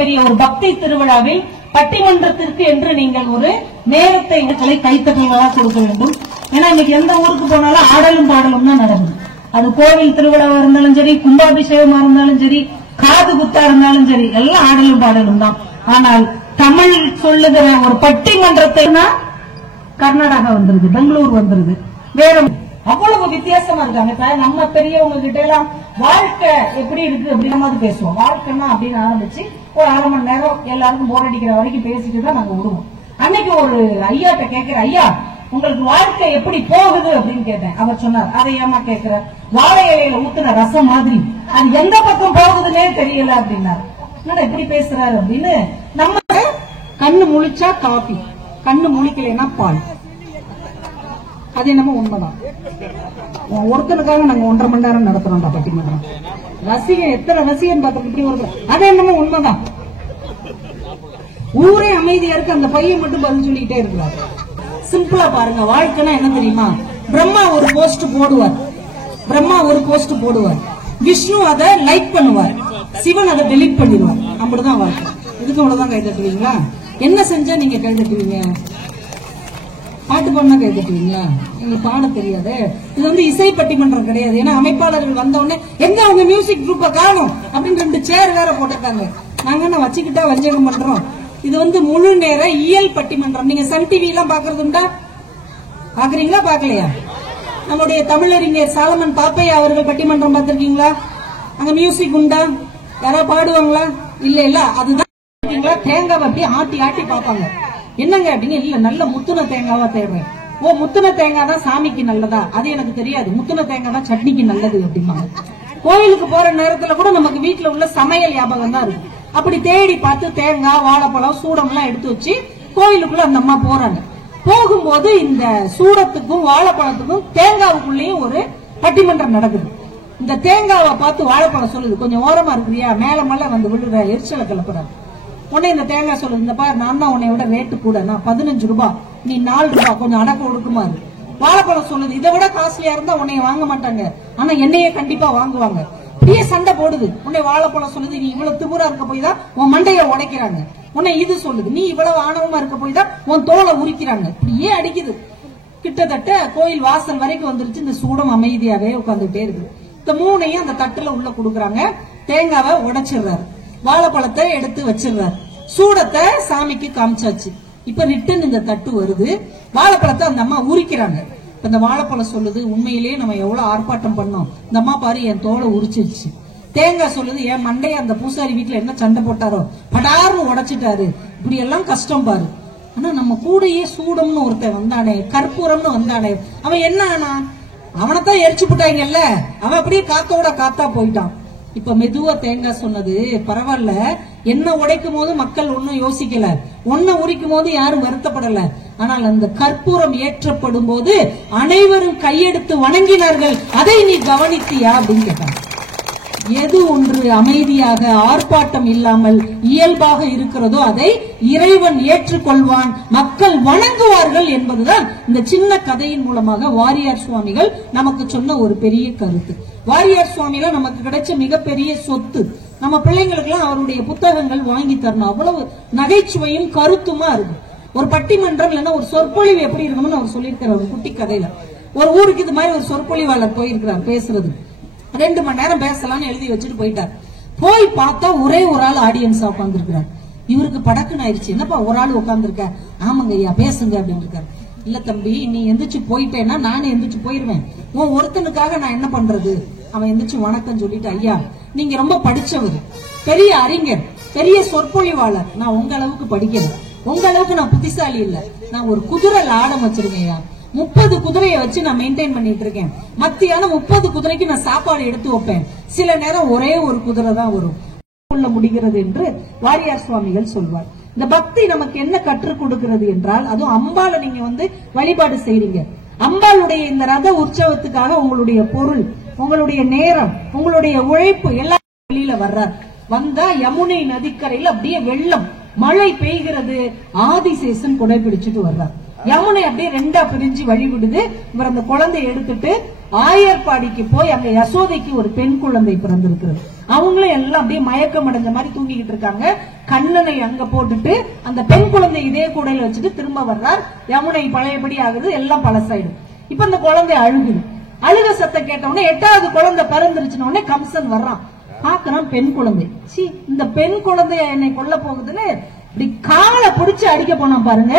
பெரிய ஒரு பக்தி திருவிழாவில் பட்டிமன்றத்திற்கு என்று நீங்கள் ஒரு நேரத்தை கைத்தட்டல்களா கொடுக்க வேண்டும். ஏன்னா இன்னைக்கு எந்த ஊருக்கு போனாலும் ஆடலும் பாடலும் தான் நடக்குது. அது கோவில் திருவிழாவா இருந்தாலும் சரி, கும்பாபிஷேகமா இருந்தாலும் சரி, காது குத்தா இருந்தாலும் சரி, எல்லாம் ஆடலும் பாடலும் தான். ஆனால் தமிழ் சொல்லுகிற ஒரு பட்டிமன்றத்தை கர்நாடகா வந்துருது, பெங்களூர் வந்துருது, வேற அவ்வளவு வித்தியாசமா இருக்காங்க. இப்ப நம்ம பெரியவங்க கிட்ட எல்லாம் வாழ்க்கை எப்படி இருக்கு அப்படின்ற மாதிரி பேசுவோம். வாழ்க்கைன்னா அப்படின்னு ஆரம்பிச்சு ஒரு அரை மணி நேரம் எல்லாருக்கும் போர் அடிக்கிற வரைக்கும் பேசிட்டு தான் நாங்க விடுவோம். அன்னைக்கு ஒரு ஐயாட்ட கேட்கிற, ஐயா உங்களுக்கு வாழ்க்கை எப்படி போகுது அப்படின்னு கேட்டேன். அவர் சொன்னார், அதை ஏமா கேட்கிற, வாழை இலையில ஊத்துன ரசம் மாதிரி அது எந்த பக்கம் போகுதுன்னே தெரியல அப்படின்னாரு. என்னடா இப்படி பேசுறாரு அப்படின்னு. நம்ம கண்ணு முழிச்சா காபி, கண்ணு முழிக்கலைன்னா பால். அது என்னமோ உண்மைதான். ஒருத்தனுக்காக நாங்க 1.5 மணி நேரம் நடத்துறோம்டா பட்டிமன்றம். ரசிகன் எத்தனை ரசிகன் பார்த்து இப்படி ஒரு அது என்னமோ உண்மைதான். ஊரே அமைதியா இருக்கு, அந்த பையன் மட்டும் பதில் சொல்லிட்டே இருக்கிறார். சிம்பிளா பாருங்க, வாழ்க்கைன்னா என்ன தெரியுமா? பிரம்மா ஒரு போஸ்ட் போடுவார், விஷ்ணு அதை லைக் பண்ணுவார், சிவன் அதை டெலீட் பண்ணிடுவார். அப்படிதான் வாழ்க்கை. இதுக்கு அவ்வளவுதான் கை தட்டுவீங்களா? என்ன செஞ்சா நீங்க கை தட்டுவீங்க? பாட்டு பண்ணா கை தட்டுவீங்களா? எங்களுக்கு பாட தெரியாது. இது வந்து இசை பட்டிமன்றம் கிடையாது. ஏன்னா அமைப்பாளர்கள் வந்த உடனே எங்க அவங்க மியூசிக் குரூப்பை காணும் அப்படின்னு 2 சேர் வேற போட்டிருக்காங்க. நாங்க என்ன வச்சுக்கிட்டா வஞ்சகம் பண்றோம்? இது வந்து முழு நேர இயல் பட்டிமன்றம். நீங்க சன் டிவி எல்லாம் பாக்குறதுண்டா? பாக்குறீங்களா? பாக்கலையா? நம்முடைய தமிழறிஞர் சாலமன் பாப்பையா அவர்கள் பட்டிமன்றம் பார்த்திருக்கீங்களா? அங்க மியூசிக் உண்டா? யாராவது பாடுவாங்களா? இல்ல. அதுதான் தேங்காவை அப்படி ஆட்டி ஆட்டி பாப்பாங்க. என்னங்க அப்படின்னு. இல்ல, நல்ல முத்துன தேங்காவா தேடுறேன். ஓ, முத்துன தேங்காய் தான் சாமிக்கு நல்லதா? அது எனக்கு தெரியாது. முத்துன தேங்காய் தான் சட்னிக்கு நல்லது அப்படிமா. கோயிலுக்கு போற நேரத்துல கூட நமக்கு வீட்டுல உள்ள சமையல் ஞாபகம் தான் இருக்கு. அப்படி தேடி பார்த்து தேங்காய், வாழைப்பழம், சூடம் எல்லாம் எடுத்து வச்சு கோயிலுக்குள்ள அந்த அம்மா போறாங்க. போகும்போது இந்த சூடத்துக்கும் வாழைப்பழத்துக்கும் தேங்காவுக்குள்ளேயும் ஒரு பட்டிமன்றம் நடக்குது. இந்த தேங்காவை பார்த்து வாழைப்பழம் சொல்லுது, கொஞ்சம் ஓரமா இருக்கிறியா, மேல மேல வந்து விழுற, எரிச்சலை கிளப்புறாரு. உடனே இந்த தேங்காய் சொல்லுது, இந்த பாரு நான் தான் உன்னை விட ரேட்டு கூட, நான் 15 ரூபாய், நீ 4 ரூபாய், கொஞ்சம் அடக்க ஒடுக்குமா இருக்கு. வாழைப்பழம் சொல்லுது, இதை விட காஸ்ட்லியா இருந்தா உன்னைய வாங்க மாட்டாங்க, ஆனா என்னையே கண்டிப்பா வாங்குவாங்க. இப்படியே சண்டை போடுது. உன்னை வாழைப்பழம் சொல்லுது, நீ இவ்வளவு திமுறா இருக்க போய் தான் உன் மண்டைய உடைக்கிறாங்க. உன்னை இது சொல்லுது, நீ இவ்வளவு ஆணவமா இருக்க போய் தான் உன் தோலை உரிக்கிறாங்க. இப்படியே அடிக்குது. கிட்டத்தட்ட கோயில் வாசல் வரைக்கும் வந்துருச்சு. இந்த சூடம் அமைதியாவே உட்கார்ந்துட்டே இருக்கு. இந்த 3ஐயும் அந்த தட்டுல உள்ள குடுக்கறாங்க. தேங்காவை உடைச்சிடுறாரு, வாழைப்பழத்தை எடுத்து வச்சிடுறாரு, சூடத்தை சாமிக்கு காமிச்சாச்சு. இப்ப ரிட்டன் இந்த தட்டு வருது, வாழைப்பழத்தை அந்த அம்மா உரிக்கிறாங்க. இந்த வாழைப்பழம் சொல்லுது, உண்மையிலேயே நம்ம எவ்வளவு ஆர்ப்பாட்டம் பண்ணோம், இந்த அம்மா பாரு என் தோலை உரிச்சிருச்சு. தேங்காய் சொல்லுது, என் மண்டைய அந்த பூசாரி வீட்டுல என்ன சண்டை போட்டாரோ படார்னு உடைச்சிட்டாரு, இப்படி எல்லாம் கஷ்டம் பாரு. ஆனா நம்ம கூடையே சூடம்னு ஒருத்தன் வந்தானே, கற்பூரம்னு வந்தானே, அவன் என்ன ஆனா? அவனைத்தான் எரிச்சு போட்டாங்கல்ல, அவன் அப்படியே காத்தோட காத்தா போயிட்டான். இப்ப மெதுவா தேங்காய் சொன்னது, பரவாயில்ல, என்ன உடைக்கும் போது மக்கள் ஒன்னும் யோசிக்கல, ஒன்ன உரிக்கும் போது யாரும் வருத்தப்படல, ஆனால் அந்த கற்பூரம் ஏற்றப்படும் போது அனைவரும் கையெடுத்து வணங்கினார்கள், அதை நீ கவனித்தியா அப்படின்னு கேட்டான். எது ஒன்று அமைதியாக ஆர்ப்பாட்டம் இல்லாமல் இயல்பாக இருக்கிறதோ அதை இறைவன் ஏற்றுக்கொள்வான், மக்கள் வணங்குவார்கள் என்பதுதான் இந்த சின்ன கதையின் மூலமாக வாரியார் சுவாமிகள் நமக்கு சொன்ன ஒரு பெரிய கருத்து. வாரியார் சுவாமிகள் நமக்கு கிடைச்ச மிகப்பெரிய சொத்து. நம்ம பிள்ளைங்களுக்கு எல்லாம் அவருடைய புத்தகங்கள் வாங்கி தரணும். அவ்வளவு நகைச்சுவையும் கருத்துமா இருக்கு. ஒரு பட்டிமன்றம் இல்லைன்னா ஒரு சொற்பொழிவு எப்படி இருக்கணும்னு அவர் சொல்லியிருக்காரு ஒரு குட்டி கதையில. ஒரு ஊருக்கு இது மாதிரி ஒரு சொற்பொழிவாளர் போயிருக்கிறார் பேசுறது. 2 மணி நேரம் பேசலாம்னு எழுதி வச்சுட்டு போயிட்டார். போய் பார்த்தா ஒரே ஒரு ஆள் ஆடியன்ஸா உட்கார்ந்து இருக்கிறார். இவருக்கு படக்குன்னு ஆயிடுச்சு, என்னப்பா ஒரு ஆள் உட்கார்ந்து இருக்க? ஆமாங்க ஐயா பேசுங்க அப்படின்னு இருக்காரு. இல்ல தம்பி, நீ எந்திரிச்சு போயிட்டேன்னா நானே எந்திரிச்சு போயிருவேன், உன் ஒருத்தனுக்காக நான் என்ன பண்றது? அவன் எந்திரிச்சு வணக்கம் சொல்லிட்டு, ஐயா நீங்க ரொம்ப படிச்சவர், பெரிய அறிஞர், பெரிய சொற்பொழிவாளர், நான் உங்க அளவுக்கு படிக்கிறேன், உங்க அளவுக்கு நான் புத்திசாலி இல்ல, நான் ஒரு குதிரை லாடம் வச்சிருக்கேன், 30 குதிரையை வச்சு நான் மெயின்டைன் பண்ணிட்டு இருக்கேன், மத்தியானம் 30 குதிரைக்கு நான் சாப்பாடு எடுத்து வைப்பேன், சில நேரம் ஒரே ஒரு குதிரை தான் வரும், கொள்ள முடிகிறது என்று வாரியார் சுவாமிகள் சொல்வார். இந்த பக்தி நமக்கு என்ன கற்றுக் கொடுக்கிறது என்றால், அதுவும் அம்பாளை நீங்க வந்து வழிபாடு செய்றீங்க, அம்பாளுடைய இந்த ரத உற்சவத்துக்காக உங்களுடைய பொருள், உங்களுடைய நேரம், உங்களுடைய உழைப்பு எல்லாம் வெளியில வர்றார். வந்தா யமுனை நதிக்கரையில் அப்படியே வெள்ளம், மழை பெய்கிறது, ஆதிசேஷன் கொடை பிடிச்சிட்டு வர்றார். யமுனை அப்படியே 2ஆ பிரிஞ்சு வழிவிடுது. இவர் அந்த குழந்தையை எடுத்துட்டு ஆயர்பாடிக்கு போய் அங்க யசோதைக்கு ஒரு பெண் குழந்தை பிறந்திருக்கிறது. அவங்களும் எல்லாம் அப்படியே மயக்கம் அடைஞ்ச மாதிரி தூங்கிக்கிட்டு இருக்காங்க. கண்ணனை அங்க போட்டுட்டு அந்த பெண் குழந்தை இதே கூடையில வச்சுட்டு திரும்ப வர்றார். யமுனை பழையபடி ஆகுது, எல்லாம் பழசாயிடும். இப்ப இந்த குழந்தை அழுகுது. அழுக சத்தம் கேட்ட உடனே 8வது குழந்தை பிறந்துருச்சுன உடனே கம்சன் வர்றான். பாக்குறான் பெண் குழந்தை. சி, இந்த பெண் குழந்தைய என்னை கொல்ல போகுதுன்னு இப்படி காலை பிடிச்சு அடிக்க போனான் பாருங்க.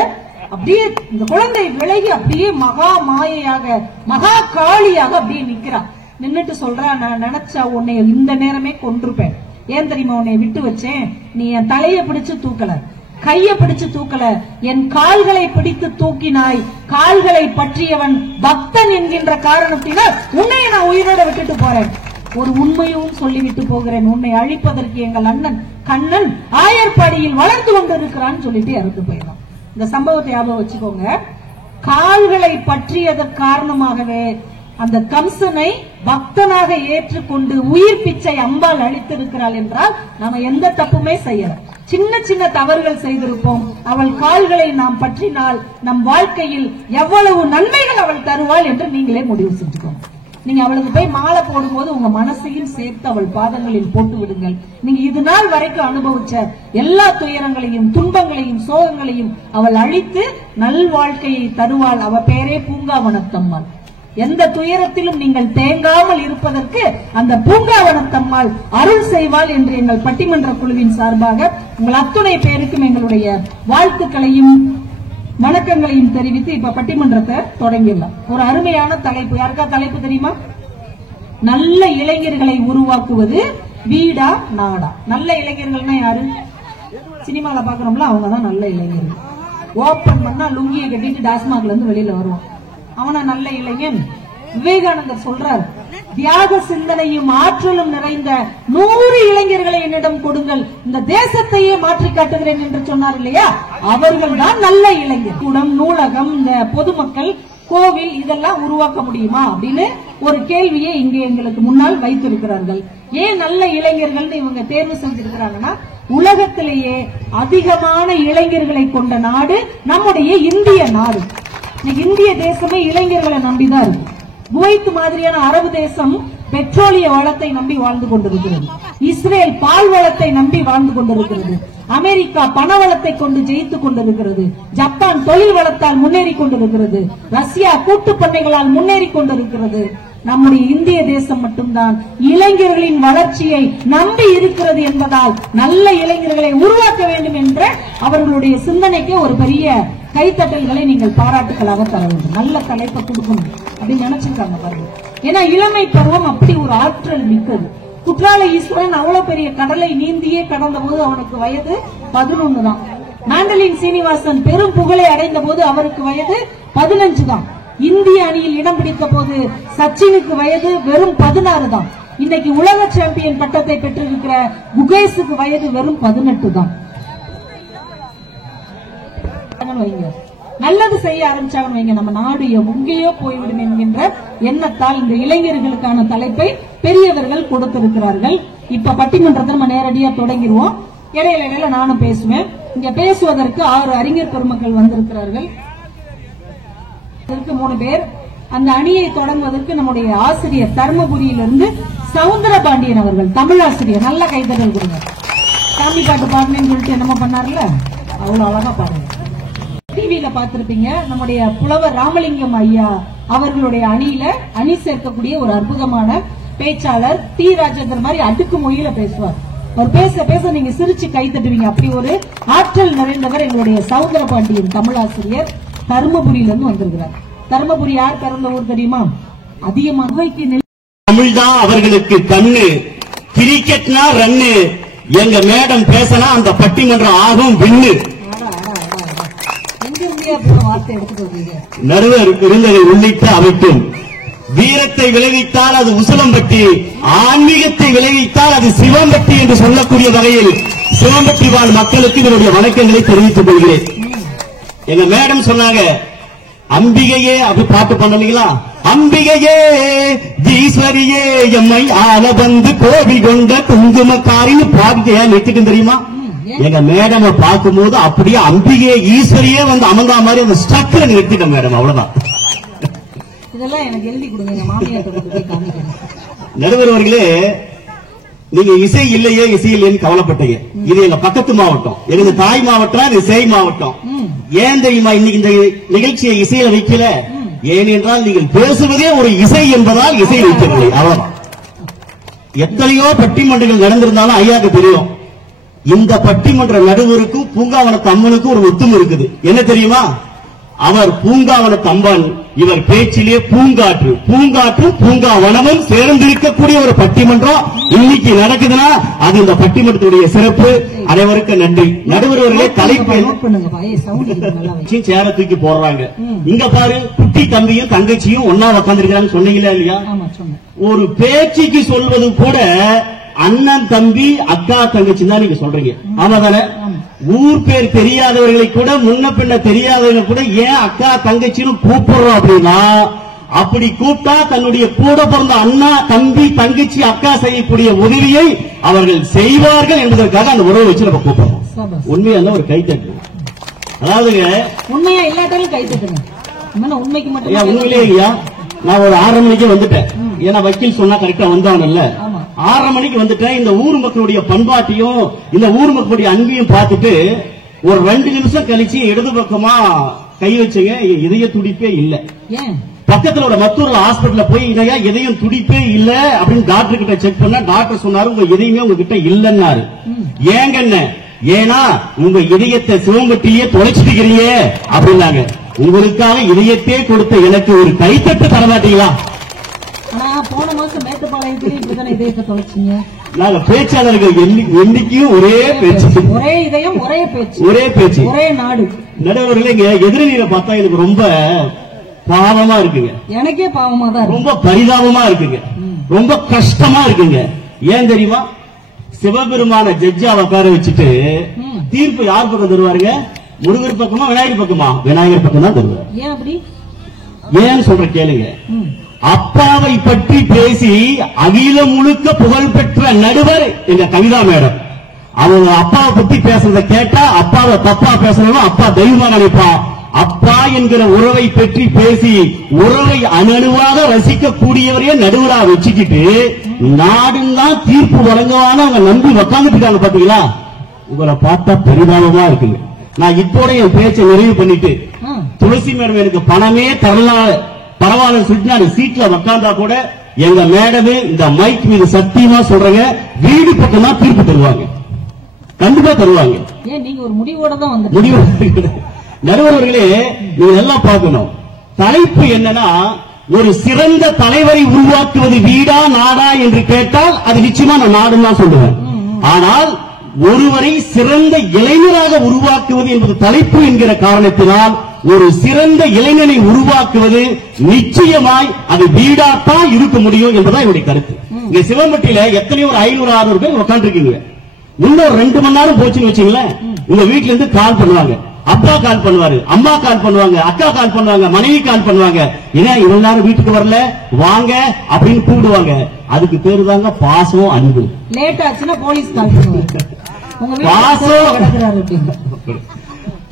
அப்படியே இந்த குழந்தை விலகி அப்படியே மகா மாயையாக மகா காளியாக அப்படியே நிக்கிறான். நின்னுட்டு சொல்றா, நான் நினைச்சா உன்னை இந்த நேரமே கொன்றுப்பேன். ஏன் தெரியுமா உன்னை விட்டு வச்சேன்? நீ என் தலையை பிடிச்சு தூக்கல, கையை பிடிச்சு தூக்கல, என் கால்களை பிடித்து தூக்கினாய். கால்களை பற்றியவன் பக்தன் என்கின்ற காரணத்தினால் உன்னை நான் உயிரோட விட்டுட்டு போறேன். ஒரு உண்மையும் சொல்லிவிட்டு போகிறேன், உன்னை அழிப்பதற்கு எங்கள் அண்ணன் கண்ணன் ஆயர்பாடியில் வளர்ந்து கொண்டிருக்கிறான்னு சொல்லிட்டு இறந்து போயிடும். இந்த சம்பவத்தை ஞாபகம் வச்சுக்கோங்க. கால்களை பற்றியதற்கு காரணமாகவே அந்த கம்சனை பக்தனாக ஏற்றுக்கொண்டு உயிர் பிச்சை அம்பாள் அளித்திருக்கிறாள் என்றால் நாம எந்த தப்புமே செய்யல. சின்ன சின்ன தவறுகள் செய்திருப்போம். அவள் கால்களை நாம் பற்றினால் நம் வாழ்க்கையில் எவ்வளவு நன்மைகள் அவள் தருவாள் என்று நீங்களே முடிவு செஞ்சுக்கோங்க. நீங்க அவளுக்கு போய் மாலை போடும்போது உங்க மனசையும் சேர்த்து அவள் பாதங்களில் போட்டு விடுங்கள். நீங்க இது நாள் வரைக்கும் அனுபவிச்ச எல்லா துயரங்களையும் துன்பங்களையும் சோகங்களையும் அவள் அழித்து நல் வாழ்க்கையை தருவாள். அவ பேரே பூங்காவனத்தம்மாள். எந்த துயரத்திலும் நீங்கள் தேங்காமல் இருப்பதற்கு அந்த பூங்காவனத்தம்மாள் அருள் செய்வாள் என்று எங்கள் பட்டிமன்ற குழுவின் சார்பாக உங்கள் அத்துணை பேருக்கும் எங்களுடைய வாழ்த்துக்களையும் வணக்கங்களையும் தெரிவித்து இப்ப பட்டிமன்றத்தை தொடங்கிடலாம். ஒரு அருமையான தலைப்பு. யாருக்கா தலைப்பு தெரியுமா? நல்ல இளைஞர்களை உருவாக்குவது வீடா நாடா? நல்ல இளைஞர்கள்னா யாரு? சினிமால பாக்குறோம்ல, அவங்கதான் நல்ல இளைஞர்கள். ஓபன் பண்ணா லுங்கியை கட்டிட்டு டாஸ்மாக்ல இருந்து வெளியில வருவான். அவனா நல்ல இளைஞன்? விவேகானந்தர் சொல்றார், தியாக சிந்தனையும் ஆற்றலும் நிறைந்த 100 இளைஞர்களை என்னிடம் கொடுங்கள், இந்த தேசத்தையே மாற்றி காட்டுகிறேன் என்று சொன்னார் இல்லையா? அவர்கள் தான் நல்ல இளைஞர். கூடம், நூலகம், இந்த பொதுமக்கள், கோவில் இதெல்லாம் உருவாக்க முடியுமா அப்படின்னு ஒரு கேள்வியை இங்கே எங்களுக்கு முன்னால் வைத்திருக்கிறார்கள். ஏன் நல்ல இளைஞர்கள் இவங்க தேர்வு செஞ்சிருக்கிறாங்கன்னா, உலகத்திலேயே அதிகமான இளைஞர்களை கொண்ட நாடு நம்முடைய இந்திய நாடு. இன்னைக்கு இந்திய தேசமே இளைஞர்களை நம்பிதான் இருக்கு. குவைத் மாதிரியான அரபு தேசம் பெட்ரோலிய வளத்தை நம்பி வாழ்ந்து கொண்டிருக்கிறது. இஸ்ரேல் பால் வளத்தை நம்பி வாழ்ந்து கொண்டிருக்கிறது. அமெரிக்கா பண வளத்தை கொண்டு ஜெயித்துக் கொண்டிருக்கிறது. ஜப்பான் தொழில் வளத்தால் முன்னேறி கொண்டிருக்கிறது. ரஷ்யா கூட்டு பண்ணைகளால் முன்னேறி கொண்டிருக்கிறது. நம்முடைய இந்திய தேசம் மட்டும்தான் இளைஞர்களின் வளர்ச்சியை நம்பி இருக்கிறது என்பதால் நல்ல இளைஞர்களை உருவாக்க வேண்டும் என்ற அவர்களுடைய சிந்தனைக்கு ஒரு பெரிய கைத்தட்டல்களை நீங்கள் பாராட்டுகளாக தர வேண்டும். நல்ல தலைப்பை கொடுக்கணும் அப்படின்னு நினைச்சிருக்காங்க பாருங்க. ஏன்னா இளமை பருவம் அப்படி ஒரு ஆற்றல் மிக்கது. குற்றால ஈஸ்வரன் அவ்வளவு பெரிய கடலை நீந்தியே கடந்த போது அவனுக்கு வயது 11 தான். மாண்டலின் சீனிவாசன் பெரும் புகழை அடைந்த போது அவருக்கு வயது 15 தான். இந்திய அணியில் இடம் பிடித்த போது சச்சினுக்கு வயது வெறும் 16 தான். இன்னைக்கு உலக சாம்பியன் பட்டத்தை பெற்றிருக்கிற குகேஷுக்கு வயது வெறும் 18 தான். நல்லது செய்ய ஆரம்பிச்சாங்க வைங்க, நம்ம நாடு எங்கேயோ போய்விடும் என்கின்ற எண்ணத்தால் இந்த இளைஞர்களுக்கான தலைப்பை பெரியவர்கள் கொடுத்திருக்கிறார்கள். இப்ப பட்டிமன்றத்தை நம்ம நேரடியா தொடங்கிடுவோம். இடையில இடையில நானும் பேசுவேன். இங்க பேசுவதற்கு 6 அறிஞர் பெருமக்கள் வந்திருக்கிறார்கள். 3 பேர். அந்த அணியை தொடங்குவதற்கு நம்முடைய ஆசிரியர் தர்மபுரியிலிருந்து சவுந்தரபாண்டியன் அவர்கள், தமிழ் ஆசிரியர். நல்ல கைதட்டல் கொடுங்க. சாமி பாட்டு பாடுனேன்னு சொல்லிட்டு என்னமோ பண்ணார்ல, அவ்வளவு அழகா பாடுங்க. டிவியில பாத்திருப்பீங்க, நம்முடைய புலவர் ராமலிங்கம் ஐயா அவர்களுடைய அணியில அணி சேர்க்கக்கூடிய ஒரு அற்புதமான பேச்சாளர். டி ராஜேந்தர் மாதிரி அடுக்கு மொழியில பேசுவார். அவர் பேச பேச நீங்க சிரிச்சு கை தட்டுவீங்க. அப்படி ஒரு ஆற்றல் நிறைந்தவர் எங்களுடைய சவுந்தரபாண்டியன் தமிழ் ஆசிரியர். தர்மபுரியிலிருந்து வந்திருக்கிறார். தர்மபுரி யார் பிறந்த ஊர் தெரியுமா? அதிகமாக தமிழ் தான் அவர்களுக்கு கண்ணு. கிரிக்கெட்னா ரன்னு. எங்க மேடம் பேசினா அந்த பட்டிமன்றம் ஆகும் விண்ணு. வார்த்தை எடுத்துக்கோங்க. நடுவர் இருந்ததை உள்ளிட்ட அமைப்பும் வீரத்தை விளைவித்தால் அது உசலம்பட்டி, ஆன்மீகத்தை விளைவித்தால் அது சிவம்பட்டி என்று சொல்லக்கூடிய வகையில் சிவம்பட்டி வாழ் மக்களுக்கு என்னுடைய வணக்கங்களை தெரிவித்துக் கொள்கிறேன். எங்க மேடம் சொன்னாங்க, அம்பிகையே அப்படி பாட்டு பண்ணலீங்களா? அம்பிகையே ஈஸ்வரியே எம்மை ஆள வந்து கோவில் கொண்ட குங்குமக்காரின்னு பாட்டு ஏன் நிறுத்திட்டு தெரியுமா? எங்க மேடம் பார்க்கும்போது அப்படியே அம்பிகையே ஈஸ்வரியே வந்து அமர்ந்தா மாதிரி அந்த ஸ்ட்ரக்சரை நிறுத்திட்டேன் மேடம். அவ்வளவுதான். இதெல்லாம் எனக்கு எழுதி கொடுங்க. மாமியார் நடுவர் அவர்களே, நீங்க இசை இல்லையே இசை இல்லைன்னு கவலைப்பட்டீங்க. இது எங்க பக்கத்து மாவட்டம், எங்க தாய் மாவட்டம், இது சேய் மாவட்டம். ஏன் தெரியுமா இன்னைக்கு இந்த நிகழ்ச்சியை இசையில வைக்கல? ஏனென்றால் நீங்கள் பேசுவதே ஒரு இசை என்பதால் இசை வைக்கவில்லை. அவ்வளவுதான். எத்தனையோ பட்டிமன்றங்கள் நடந்திருந்தாலும் ஐயாக்கு தெரியும், இந்த பட்டிமன்ற நடுவருக்கும் பூங்காவனத்து அம்மனுக்கும் ஒரு ஒத்துமை இருக்குது. என்ன தெரியுமா? அவர் பூங்காவனத்து அம்மன், இவர் பேச்சிலே பூங்காற்று. பூங்காற்றும் பூங்காவனமும் சேர்ந்திருக்கக்கூடிய ஒரு பட்டிமன்றம் இன்னைக்கு நடக்குதுன்னா அது இந்த பட்டிமன்றத்துடைய சிறப்பு. அனைவருக்கும் நன்றி. நடுவர்களே தலைப்பு சேர தூக்கி போடுறாங்க. இங்க பாரு, குட்டி தம்பியும் தங்கச்சியும் ஒன்னா உட்காந்துருக்கான்னு சொன்னீங்களா இல்லையா? ஒரு பேச்சுக்கு சொல்வது கூட அண்ணன் தம்பி அக்கா தங்கச்சி தான் நீங்க சொல்றீங்க. ஆமா தானே? ஊர் பேர் தெரியாதவர்களை கூட முன்ன பின்ன தெரியாதவங்க கூட ஏன் அக்கா தங்கச்சின்னு கூப்பிடுறோம் அப்படின்னா, அப்படி கூப்பிட்டா தன்னுடைய கூட பிறந்த அண்ணா தம்பி தங்கச்சி அக்கா செய்யக்கூடிய உதவியை அவர்கள் செய்வார்கள் என்பதற்காக அந்த உறவை வச்சு நம்ம கூப்பிடுறோம். உண்மையான ஒரு கைத்தட்டு. அதாவது உண்மையா இல்லாட்டாலும் கைத்தட்டுங்க. உண்மைக்கு மட்டும் உண்மையிலே ஐயா, நான் ஒரு 6:30 மணிக்கு வந்துட்டேன். ஏன்னா வக்கீல் சொன்னா கரெக்டா வந்தானல்ல. 6:30 மணிக்கு வந்துட்டேன். இந்த ஊர் மக்களுடைய பண்பாட்டையும் இந்த ஊர் மக்களுடைய அன்பையும் பார்த்துட்டு ஒரு 2 நிமிஷம் கழிச்சு இடது பக்கமா கை வச்சுங்க, இதய துடிப்பே இல்ல. பக்கத்துல ஒரு மத்தூர்ல ஹாஸ்பிட்டல்ல போய் இதயம் துடிப்பே இல்ல அப்படின்னு டாக்டர் கிட்ட செக் பண்ண டாக்டர் சொன்னாரு, உங்க இதயமே உங்ககிட்ட இல்லன்னாரு. ஏங்கன்னு? ஏன்னா உங்க இதயத்தை சிவம்பட்டிலேயே தொலைச்சிட்டீங்க அப்படின்னாங்க. உங்களுக்காக இதயத்தே கொடுத்த எனக்கு ஒரு கைத்தட்டு தரமாட்டீங்களா? போன மாசம் மேட்டுப்பாளையத்திலே இப்படித்தானே இதயத்தை தொலைச்சிங்க. நாங்க பேச்சாளர்கள் எண்ணிக்கையும் ஒரே பேச்சு, ஒரே இதயம், ஒரே பேச்சு, ஒரே பேச்சு, ஒரே நாடு. நடுவர்களே, எதிர்நீரை பார்த்தா எனக்கு ரொம்ப பாவமா இருக்குங்க. எனக்கே பாவமா தான், ரொம்ப பரிதாபமா இருக்குங்க, ரொம்ப கஷ்டமா இருக்குங்க. ஏன் தெரியுமா? சிவபெருமான ஜட்ஜா உட்கார வச்சுட்டு தீர்ப்பு யார் பக்கம் தருவாருங்க? முருகர் பக்கமா விநாயகர் பக்கமா? விநாயகர் பக்கம் தான் தருவார். ஏன் அப்படி? ஏன் சொல்ற கேளுங்க. அப்பாவை பற்றி பேசி அகிலம் முழுக்க புகழ்பெற்ற நடுவர் எங்க கவிதா மேடம். அவங்க அப்பாவை பத்தி பேசுறத கேட்டா அப்பாவை தப்பா பேசணும், அப்பா தெய்வமா நினைப்பான். அப்பா என்கிற உறவை பற்றி பேசி உறவை அணுவாக ரசிக்கக்கூடியவரையே நடுவரா வச்சுக்கிட்டு நாடுதான் தீர்ப்பு வழங்குவான்னு அவங்க நம்பி உட்காந்துட்டு இருக்காங்க. பாத்தீங்களா? உங்களை பார்த்தா பரிதாபமா இருக்குங்க. நான் இப்போட என் பேச்சை நிறைவு பண்ணிட்டு, துளசி மேடம் எனக்கு பணமே தரலாம் பரவாயில்ல சொல்லிட்டு நான் சீட்ல உட்கார்ந்தா கூட எங்க மேடமே இந்த மைக் மீது சத்தியமா சொல்றேங்க, வீடு பக்கம் தான் தீர்ப்பு தருவாங்க. கண்டிப்பா தருவாங்க. ஏன் நீங்க ஒரு முடிவோட தான் வந்து முடிவு? நடுவர்களே, நீங்க எல்லாம் பார்க்கணும். தலைப்பு என்னன்னா, ஒரு சிறந்த தலைவரை உருவாக்குவது வீடா நாடா என்று கேட்டால் அது நிச்சயமா நான் நாடுன்னு தான் சொல்லுவேன். ஆனால் ஒருவரை சிறந்த இளைஞராக உருவாக்குவது என்பது தலைப்பு என்கிற காரணத்தினால் ஒரு சிறந்த இளைஞனை உருவாக்குவது நிச்சயமாய் அது வீடாத்தான் இருக்க முடியும் என்பதான் என்னுடைய கருத்து. இங்க சிவம்பட்டியில எத்தனையோ ஒரு 500-600 பேர் உட்காந்துருக்கீங்க. இன்னும் 2 மணி நேரம் போச்சுன்னு வச்சுங்களேன், உங்க வீட்டுல இருந்து கால் பண்ணுவாங்க. அப்பா கால் பண்ணுவாரு, அம்மா கால் பண்ணுவாங்க, அக்கா கால் பண்ணுவாங்க, மனைவி கால் பண்ணுவாங்க. ஏன்னா இவ்வளவு நேரம் வீட்டுக்கு வரல, வாங்க அப்படின்னு கூப்பிடுவாங்க. அதுக்கு பேரு தாங்க பாசம், அன்பு. லேட் ஆச்சுன்னா போலீஸ் கால் பண்ணுவாங்க.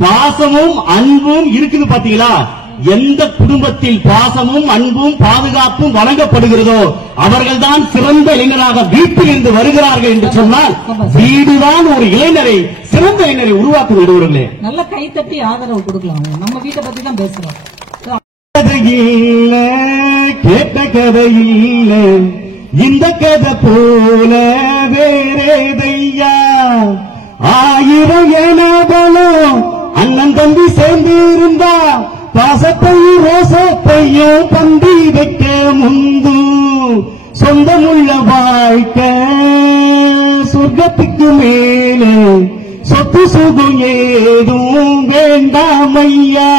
பாசமும் அன்பும் இருக்குது. பாத்தீங்களா? எந்த குடும்பத்தில் பாசமும் அன்பும் பாதுகாப்பும் வழங்கப்படுகிறதோ அவர்கள்தான் சிறந்த இளைஞராக வீட்டில் இருந்து வருகிறார்கள் என்று சொன்னால் வீடுதான் ஒரு இளைஞரை, சிறந்த இளைஞரை உருவாக்க விடுவார்களே. நல்ல கைத்தட்டி ஆதரவு கொடுக்கலாம். நம்ம வீட்டை பத்தி தான் பேசுறோம். கேட்ட கதை இல்ல, இந்த கதை போல வேறேதையா, 1000 என பலம் அண்ணன் தம்பி சேர்ந்து இருந்தா பாசத்தையும் ரோசத்தையும் பந்தி வைக்க முந்து சொந்தமுள்ள வாழ்க்கை சொர்க்கத்துக்கு மேலே சொத்து சுகம் ஏதும் வேண்டாம் ஐயா.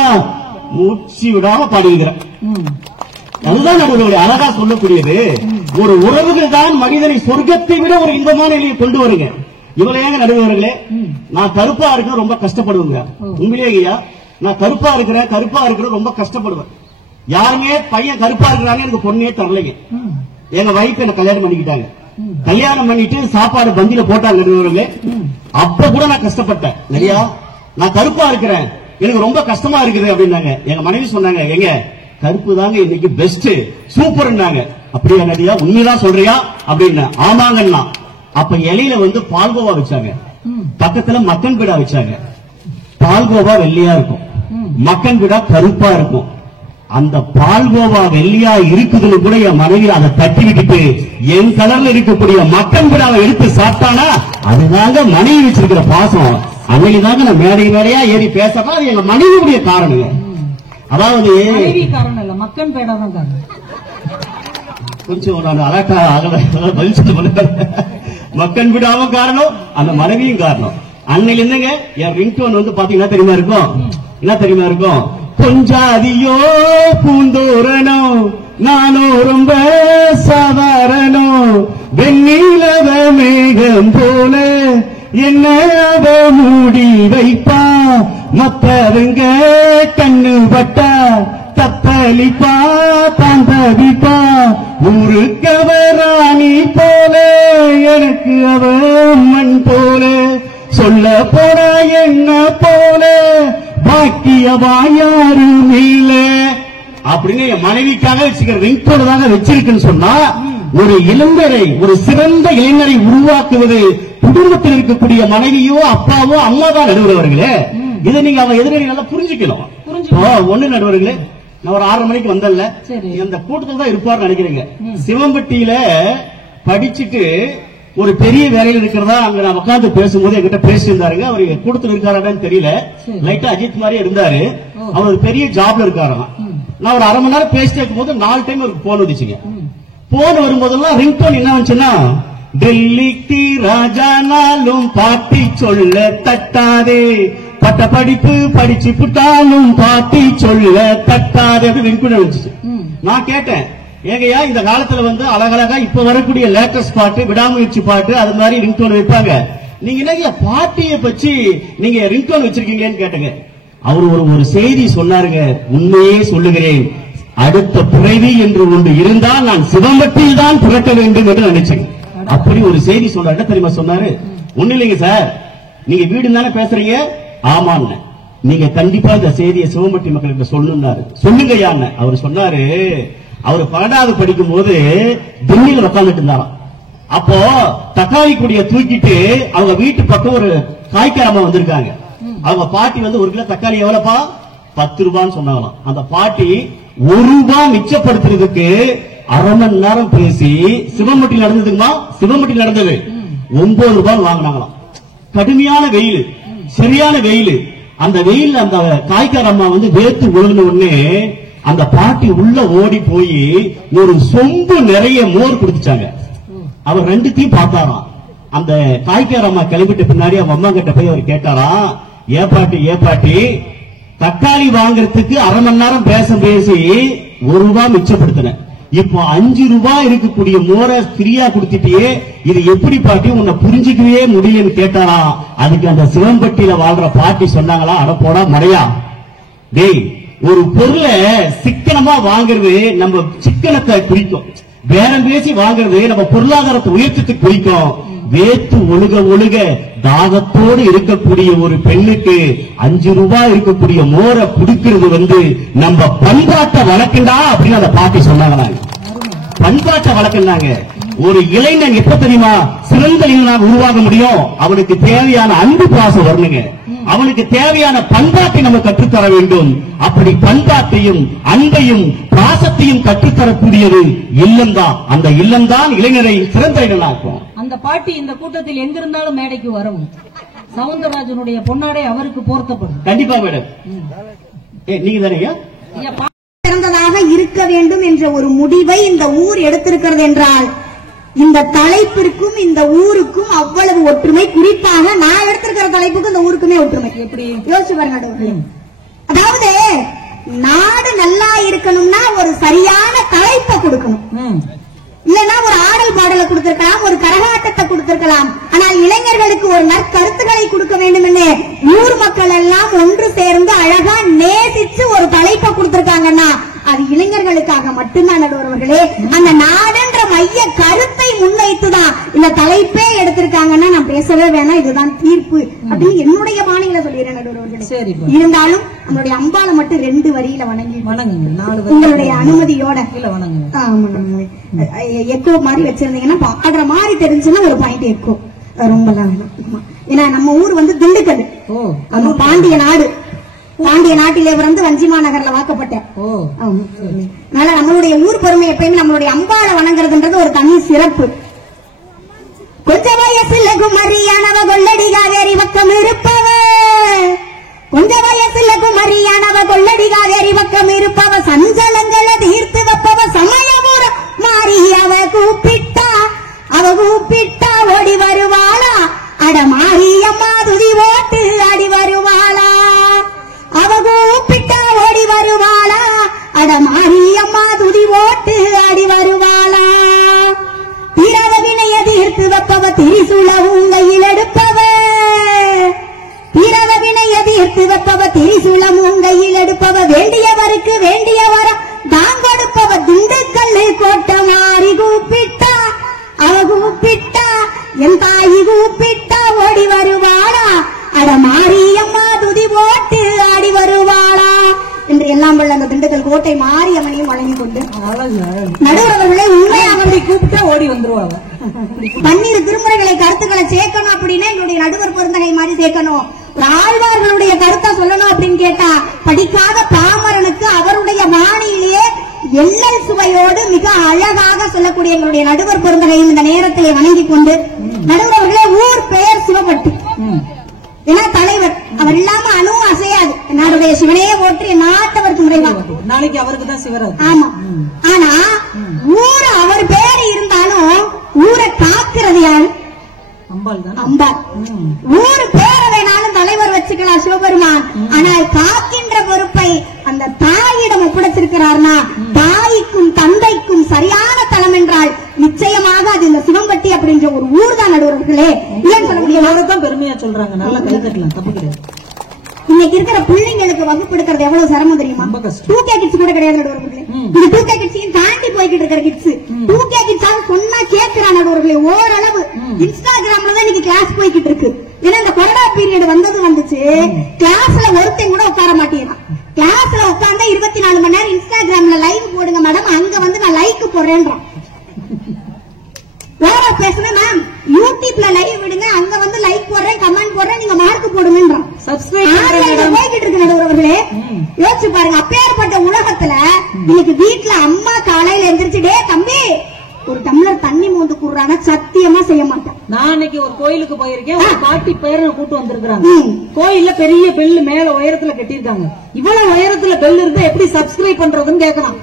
மூச்சு விடாம பாடுகிறேன். அதுதான் நம்மளுடைய அழகா சொல்லக்கூடியது. ஒரு உறவுகள் தான் மனிதனை சொர்க்கத்தை விட ஒரு இன்பமான நிலையை கொண்டு வருங்க. இவ்வளவு ஏங்க நடுவர்களே, நான் கருப்பா இருக்கிற ரொம்ப கஷ்டப்படுவேங்க. உண்மையிலேயா நான் கருப்பா இருக்கிற ரொம்ப கஷ்டப்படுவேன். யாருமே பையன் கருப்பா இருக்கிறாங்க எனக்கு பொண்ணே தரலைங்க. எங்க வைஃப் என்ன கல்யாணம் பண்ணிக்கிட்டாங்க. கல்யாணம் பண்ணிட்டு சாப்பாடு பந்தியில போட்டாங்க நடுவர்களே. அப்ப கூட நான் கஷ்டப்பட்டேன் இல்லையா? நான் கருப்பா இருக்கிறேன், எனக்கு ரொம்ப கஷ்டமா இருக்குது அப்படின்னாங்க. எங்க மனைவி சொன்னாங்க, எங்க கருப்பு தாங்க இன்னைக்கு பெஸ்ட் சூப்பர்னாங்க. அப்படியா நடியா, உண்மைதான் சொல்றியா அப்படின்னு? ஆமாங்கண்ணா. அப்ப இலையில வந்து பால்கோவா வச்சாங்க, பக்கத்துல மக்கன் பீடா வச்சாங்க. பால்கோவா வெள்ளையா இருக்கும், மக்கன் பீடா கருப்பா இருக்கும். அந்த பால்கோவா வெள்ளையா இருக்குதுன்னு கூட என் மனைவி அதை தட்டி விட்டுட்டு என் கலர்ல இருக்கக்கூடிய மக்கன் பீடாவை எடுத்து சாப்பிட்டானா அதுதாங்க மனைவி வச்சிருக்கிற பாசம். அன்னைக்குதாங்க நான் மேடையா ஏறி பேசறேன். அது எங்க மனைவியுடைய காரணம். அதாவது காரணம் இல்ல, மக்கன் பேடா தான் காரணம். கொஞ்சம் நான் அழகா பதில் சொல்ல மக்கன் விடாம காரணம், அந்த மனைவியும் காரணம். அன்னைக்கு என்னங்க என் ரிங்டோன் வந்து பாத்தீங்கன்னா தெரியுமா இருக்கும், என்ன தெரியுமா இருக்கும், கொஞ்சாதியோ பூந்தோரணோ நானும் ரொம்ப சாதாரணம், வெண்ணிலவ மேகம் போல என்ன அவ மூடி வைப்பா, மத்தவங்க கண்ணு பட்டா தப்பளிப்பா தாந்தவிப்பா, ஊருக்கவராணி போல எனக்கு அவ மண் போல, சொல்ல போனா என்ன போல பாக்கியவா யாரும் இல்ல அப்படின்னு என் மனைவிக்காக வச்சுக்கிற ரிங்டோன் தாங்க வச்சிருக்குன்னு சொன்னா, ஒரு இளைஞரை, ஒரு சிறந்த இளைஞரை உருவாக்குவது குடும்பத்தில் இருக்கக்கூடிய மனைவியோ அப்பாவோ அம்மா தான் நடுவர்களே. இதை நீங்க அவன் எதிரடி நல்லா புரிஞ்சுக்கணும். ஒண்ணு நடுவர்களே, நான் ஒரு 6:30 மணிக்கு வந்தேன்ல, இந்த கூட்டத்தில் தான் இருப்பார்னு நினைக்கிறேங்க. சிவம்பட்டியில படிச்சுட்டு ஒரு பெரிய வேலையில் இருக்கிறதா அங்க நான் உட்காந்து பேசும்போது என்கிட்ட பேசிட்டு இருந்தாருங்க. அவர் கூட்டத்தில் இருக்காரான்னு தெரியல, லைட்டா அஜித் மாதிரியே இருந்தாரு. அவர் பெரிய ஜாப்ல இருக்காராம். நான் ஒரு 1/2 மணி நேரம் பேசிட்டு இருக்கும்போது 4 டைம் அவருக்கு போன் வந்துச்சுங்க. போன் வரும்போதெல்லாம் ரிங்டோன் என்ன வந்துச்சுன்னா, டெல்லிக்கு ராஜானாலும் பாட்டி சொல்ல தட்டாதே, பட்ட படிப்பு படிச்சு புட்டாலும் பாட்டி சொல்ல தட்டாதே ரிங்டோன் வந்துச்சு. நான் கேட்டேன், ஏங்கய்யா இந்த காலத்துல வந்து அழகழகா இப்ப வரக்கூடிய லேட்டஸ்ட் பாட்டு, விடாமுயற்சி பாட்டு, அது மாதிரி ரிங்டோன் வைப்பாங்க, நீங்க என்ன பாட்டிய பற்றி நீங்க ரிங்டோன் வச்சிருக்கீங்கன்னு கேட்டங்க. அவர் ஒரு செய்தி சொன்னாருங்க. உண்மையே சொல்லுகிறேன், அடுத்த பிறவி என்று ஒன்று இருந்தால் நான் சிவம்பட்டியில் தான் பிறக்க வேண்டும் என்று நினைச்சேன். அப்படி ஒரு செய்தி சொன்னார். என்ன தெரியுமா சொன்னாரு, ஒண்ணு இல்லைங்க சார், நீங்க வீடு தானே பேசுறீங்க, ஆமான்னு, நீங்க கண்டிப்பா இந்த செய்தியை சிவம்பட்டி மக்களுக்கு சொல்லணும்னாரு. சொல்லுங்க யான்னு அவர் சொன்னாரு. அவர் 12வது படிக்கும் போது டெல்லியில உட்கார்ந்துட்டு இருந்தாராம். அப்போ தக்காளி கொடியை தூக்கிட்டு அவங்க வீட்டு பக்கம் ஒரு காய்கறி வந்திருக்காங்க. அவங்க பாட்டி வந்து 1 கிலோ தக்காளி எவ்வளவுப்பா, 10 ரூபான்னு சொன்னாங்களாம். அந்த பாட்டி 1 ரூபாய் மிச்சப்படுத்துறதுக்கு 1/2 மணி நேரம் பேசி சிவம்பட்டி நடந்ததுமா, சிவம்பட்டி நடந்தது 9 ரூபாய் வாங்கினாங்களாம். கடுமையான வெயில், சரியான வெயில். அந்த வெயில் அந்த காய்கறி அம்மா வந்து வேர்த்து விழுந்த உடனே அந்த பாட்டி உள்ள ஓடி போய் ஒரு சொம்பு நிறைய மோர் குடிச்சாங்க. அவர் 2த்தையும் பார்த்தாராம். அந்த காய்கறி அம்மா கிளம்பிட்ட பின்னாடி அவங்க அம்மா கிட்ட போய் அவர் கேட்டாராம், ஏ பாட்டி தக்காளி வாங்குறதுக்கு 1/2 மணி நேரம் பேசி 1 ரூபாய் மிச்சப்படுத்தினேன், இப்போ 5 ரூபாய் இருக்கக்கூடிய மோரை ஃப்ரீயா கொடுத்துட்டியே, இது எப்படி பாட்டி உன்னை புரிஞ்சுக்கவே முடியும்னு கேட்டாராம். அதுக்கு அந்த சிவம்பட்டியில வாழ்ற பாட்டி சொன்னாங்களா, அட போடா மடையா, டேய் ஒரு பொருளை சிக்கனமா வாங்குறது நம்ம சிக்கனத்தை குறிக்கும், பேரம் பேசி வாங்குறது நம்ம பொருளாதாரத்தை உயர்த்தத்தை குறிக்கும். வேத்து ஒழுக தாகத்தோடு இருக்கக்கூடிய ஒரு பெண்ணுக்கு 5 ரூபாய் இருக்கக்கூடிய மோரை குடிக்கிறது வந்து நம்ம பண்பாட்டை வளர்க்கண்டா அப்படின்னு அந்த பாட்டி சொன்னாங்க. பண்பாட்டை வளர்க்கண்டாங்க. ஒரு இளைஞன் எப்ப தெரியுமா சிறந்த இளைஞனாக உருவாக முடியும், அவனுக்கு தேவையான அன்பு பாசம் வரணுங்க, அவனுக்கு தேவையான பண்பாட்டை நம்ம கற்றுத்தர வேண்டும். அப்படி பண்பாட்டையும் அன்பையும் பாசத்தையும் கற்றுத்தரக்கூடியது இல்லம்தான். அந்த இல்லம்தான் இளைஞரை சிறந்த இளைஞனாக்கும். அந்த பாட்டி இந்த கூட்டத்தில் எங்கிருந்தாலும் மேடைக்கு வரும். சவுந்தரராஜனுடைய பொன்னாடை அவருக்கு போர்த்தப்படும். கண்டிப்பா மேடம். நீங்க தானே சிறந்ததாக இருக்க வேண்டும் என்ற ஒரு முடிவை இந்த ஊர் எடுத்திருக்கிறது என்றால் இந்த தலைப்பிற்கும் இந்த ஊருக்கும் அவ்வளவு ஒற்றுமை. குறிப்பாக நான் எடுத்திருக்கிற தலைப்புக்கும் இந்த ஊருக்குமே ஒற்றுமை. எப்படி யோசிச்சு பாருங்க. அதாவது நாடு நல்லா இருக்கணும்னா ஒரு சரியான தலைப்பை கொடுக்கணும், இல்லன்னா ஒரு ஆடல் பாடலை கொடுத்திருக்கலாம், ஒரு கரகாட்டத்தை கொடுத்திருக்கலாம். ஆனால் இளைஞர்களுக்கு ஒரு நற்கருத்துக்களை கொடுக்க வேண்டும் என்று ஊர் மக்கள் எல்லாம் ஒன்று சேர்ந்து அழகா நேசிச்சு ஒரு தலைப்பை கொடுத்திருக்காங்கன்னா அது இளைஞர்களுக்காக மட்டும்தான் நடுவர்களே. அந்த நாடுன்ற மைய கருத்தை முன்வைத்துதான் இந்த தலைப்பே எடுத்திருக்காங்கன்னா நான் பேசவே வேணாம், இதுதான் தீர்ப்பு அப்படின்னு என்னுடைய பாணியில சொல்லி சொல்லிடுறேன் நடுவர்களே. சரி, இருந்தாலும் நம்மளுடைய அம்பாளை மட்டும் 2 வரியில வணங்குங்க 4 வரி உங்களுடைய அனுமதியோட. இல்ல வணங்குங்க. எக்கோ மாதிரி வச்சிருந்தீங்கன்னா பாடுற மாதிரி தெரிஞ்சுன்னா ஒரு பாயிண்ட் எக்கோ ரொம்பலாம் வேணும். ஏன்னா நம்ம ஊர் வந்து திண்டுக்கல், நம்ம பாண்டிய நாடு. பாண்டிய நாட்டிலே பிறந்து வஞ்சிமா நகர்ல வாக்கப்பட்டேன். அதனால நம்மளுடைய ஊர் பெருமை எப்பயுமே நம்மளுடைய அம்பாளை வணங்குறதுன்றது ஒரு தனி சிறப்பு. கொஞ்ச வயசுல குமரியானவ கொள்ளடி காவேரி பக்கம் இருப்பவ, கொஞ்ச வயசுல குமரியானவ கொள்ளடி காவேரி பக்கம் இருப்பவ, சஞ்சலங்களை தீர்த்து வைப்பவ, சமயபுரம் மாறி அவ கூப்பிட்டா ஓடி வருவாளா, அட மாரியம்மா துதி ஓட்டு ஆடி வருவாளா, அவ கூப்பிட்டா ஓடி வருவாளா, அட மாரியம்மா துதி ஓட்டு ஆடி வருவாளா, தீரவ வினைய தீர்த்து வைப்பவ, திரிசூல உங்கையில் எடுப்பவ, தீரவ வினைய தீர்த்து வைப்பவ, திரிசூல உங்கையில் எடுப்பவ, வேண்டியவருக்கு வேண்டிய வரம் தான் கொடுப்பவ, திண்டுக்கல்லு கோட்டை மாறி கூப்பிட்டா அவ கூப்பிட்டா, என் தாயி கூப்பிட்டா ஓடி வருவாளா, அட மாரியம்மா துதி போட்டு ஆடி வருவாளா என்று எல்லாம் வல்ல அந்த திண்டுக்கல் கோட்டை மாரியம்மனையும் வழங்கி கொண்டு நடுவர்களே உண்மையாக கூப்பிட்டா ஓடி வந்துருவாங்க. 12 திருமுறைகளை கருத்துக்களை சேர்க்கணும் அப்படின்னா எங்களுடைய நடுவர் பெருந்தகை மாதிரி சேர்க்கணும். ஆழ்வார்களுடைய கருத்தா சொல்லணும் அப்படின்னு கேட்டா படிக்காத பாமரனுக்கு அவருடைய வாணியிலேயே எள்ளல் சுவையோடு மிக அழகாக சொல்லக்கூடிய எங்களுடைய நடுவர் பெருந்தகையும் இந்த நேரத்திலே வணங்கி கொண்டு நடுவர்களே ஊர் பெயர் சிவபட்டி. ஏன்னா தலைவர் அவர் இல்லாம அணுவும் அசையாது. என்னுடைய சிவனையே போற்றி நாட்டவருக்கு முறைவா. நாளைக்கு அவருக்கு தான் சிவராத்திரி. ஆமா. ஆனா ஊர் அவர் பேர் இருந்தாலும் ஊரை காக்கிறது யாரு? அம்பாள் தான். அம்பாள். ஊர் பேரை வேணாலும் தலைவர் வச்சுக்கலாம் சிவபெருமான். ஆனால் காக்கின்ற பொறுப்பை அந்த தாயிடம் ஒப்படைச்சிருக்கிறார்னா தாய்க்கும் தந்தைக்கும் சரியான தலம் என்றால் நிச்சயமாக அது இந்த சிவம்பட்டி அப்படின்ற ஒரு ஊர் தான் நடுவர்களே. ஏன் சொல்லக்கூடிய பெருமையா சொல்றாங்க. நல்லா கை தட்டலாம், தப்பு கிடையாது. இன்னைக்கு இருக்கிற பிள்ளைங்களுக்கு வகுப்பு எடுக்கிறது எவ்வளவு சிரமம் தெரியுமா? 2K கிட்ஸ் கூட கிடையாது நடுவர்களே. இந்த 2K கிட்ஸையும் தாண்டி போய்கிட்டு இருக்கிற கிட்ஸ் 2K கிட்ஸாக சொன்னா கேட்கிறா நடுவர்களே. ஓரளவு இன்ஸ்டாகிராம்ல தான் இன்னைக்கு கிளாஸ் போய்கிட்டு இருக்கு. ஏன்னா இந்த கொரோனா பீரியட் வந்துச்சு, கிளாஸ்ல ஒருத்தன் கூட உட்கார மாட்டேங்கிறான். கிளாஸ்ல உட்கார்ந்தா 24 மணி நேரம் இன்ஸ்டாகிராம்ல லைவ் போடுங்க மேடம், அங்க வந்து நான் லைக் போடுறேன்றான். வேற பேசுறேன் மேம், யூடியூப்ல லைவ் விடுங்க, அங்க வந்து லைக் போடுறேன், கமெண்ட் போடுறேன், நீங்க மார்க் போடுங்கன்றான். போய்கிட்டு இருக்கு நடுவர்களே. யோசிச்சு பாருங்க, அப்பேற்பட்ட உலகத்துல இன்னைக்கு வீட்டுல அம்மா காலையில எந்திரிச்சுடே தம்பி ஒரு டம்ளர் தண்ணி மோந்து கூடுறானா சத்தியமா செய்ய மாட்டேன். நான் இன்னைக்கு ஒரு கோயிலுக்கு போயிருக்கேன். ஒரு பாட்டி பேரை கூட்டு வந்திருக்காங்க. கோயில்ல பெரிய பெல்லு மேல உயரத்துல கட்டிருக்காங்க. இவ்வளவு உயரத்துல பெல் இருந்தா எப்படி சப்ஸ்கிரைப் பண்றதுன்னு கேட்கலாம்.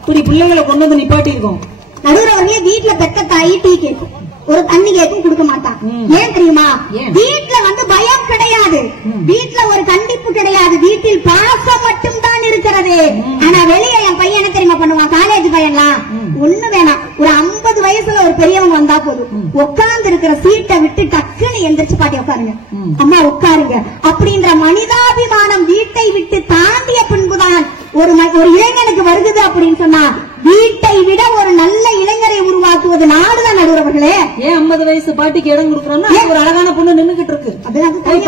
இப்படி பிள்ளைகளை கொண்டு வந்து நிப்பாட்டி இருக்கோம். நடுவர்களே வீட்டுல பெத்த தாயி டீ கேட்கும், ஒரு தண்ணி கேட்கும், கொடுக்க மாட்டான். ஏன் தெரியுமா? வீட்டுல வந்து பயம் கிடையாது, வீட்டுல ஒரு கண்டிப்பு கிடையாது, வீட்டில் பாசம் மட்டும் தான் இருக்கிறது. ஆனா வெளியே என் பையன் என்ன தெரியுமா பண்ணுவான்? காலேஜ் பையன்லாம் ஒண்ணு வேணாம், ஒரு 50 வயசுல ஒரு பெரியவங்க வந்தா போதும், உட்கார்ந்து இருக்கிற சீட்டை விட்டு டக்குன்னு எந்திரிச்சு பாட்டி உட்காருங்க, அம்மா உட்காருங்க அப்படின்ற மனிதாபிமானம் வீட்டை விட்டு தாண்டிய பின்புதான் ஒரு இளைஞனுக்கு வருகிறது அப்படின்னு சொன்னா வீட்டை விட ஒரு நல்ல இளைஞரை உருவாக்குவது நாடுதான் நடுவர்களே. ஏன் 50 வயசு பாட்டிக்கு இடம் கொடுக்கறோம்னா ஒரு அழகான பொண்ணு நின்னுகிட்டு இருக்கு,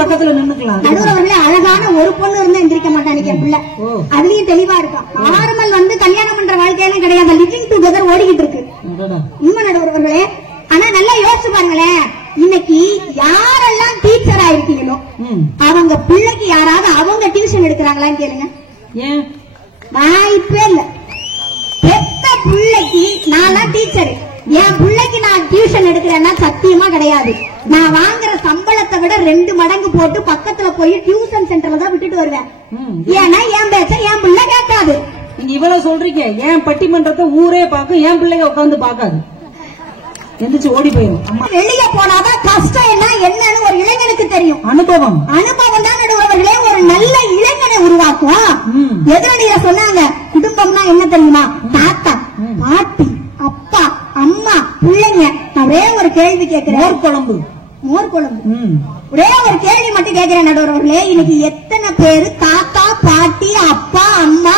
பக்கத்துல நின்னுக்கலாம். நடுவர்களே அழகான ஒரு பொண்ணு இருந்தா எந்திரிக்க மாட்டான் பிள்ளை, அதுலயும் தெளிவா இருக்கான். நார்மல் வந்து கல்யாணம் பண்ற வாழ்க்கையெல்லாம் கிடையாது, லிவிங் டுகெதர் ஓடிக்கிட்டு இருக்கு உண்மை நடுவர்களே. ஆனா நல்லா யோசிச்சு பாருங்களேன், இன்னைக்கு யாரெல்லாம் டீச்சரா இருக்கீங்களோ அவங்க பிள்ளைக்கு யாராவது அவங்க டியூஷன் எடுக்கிறாங்களான்னு கேளுங்க. ஏன் வாய்ப்பே இல்ல. பெத்த பிள்ளைக்கு நான் டீச்சர், என் பிள்ளைக்கு நான் டியூஷன் எடுக்கிறேன்னா சத்தியமா கிடையாது. நான் வாங்குற சம்பளத்தை விட 2 மடங்கு போட்டு பக்கத்துல போய் டியூஷன் சென்டர்ல தான் விட்டுட்டு வருவேன். ஏன்னா என் பேச்ச என் பிள்ளை கேட்காது. நீங்க இவ்வளவு சொல்றீங்க, என் பட்டிமன்றத்தை ஊரே பார்க்கும், என் பிள்ளைங்க உட்காந்து பார்க்காது, எந்திரிச்சு ஓடி போயிடும். வெளியே போனாதான் கஷ்டம் என்னன்னு ஒரு இளைஞனுக்கு தெரியும். அனுபவம் தான் நடுவர்களே ஒரு நல்ல இளைஞனை உருவாக்கும். எதிரடியில சொன்னாங்க குடும்பம்னா என்ன தெரியுமா? தாத்தா பாட்டி அப்பா அம்மா பிள்ளைங்க. ஒரே ஒரு கேள்வி கேட்கிறேன், மோர் குழம்பு ஒரே ஒரு கேள்வி மட்டும் கேட்கிறேன் நடுவர்களே. இன்னைக்கு எத்தனை பேரு தாத்தா பாட்டி அப்பா அம்மா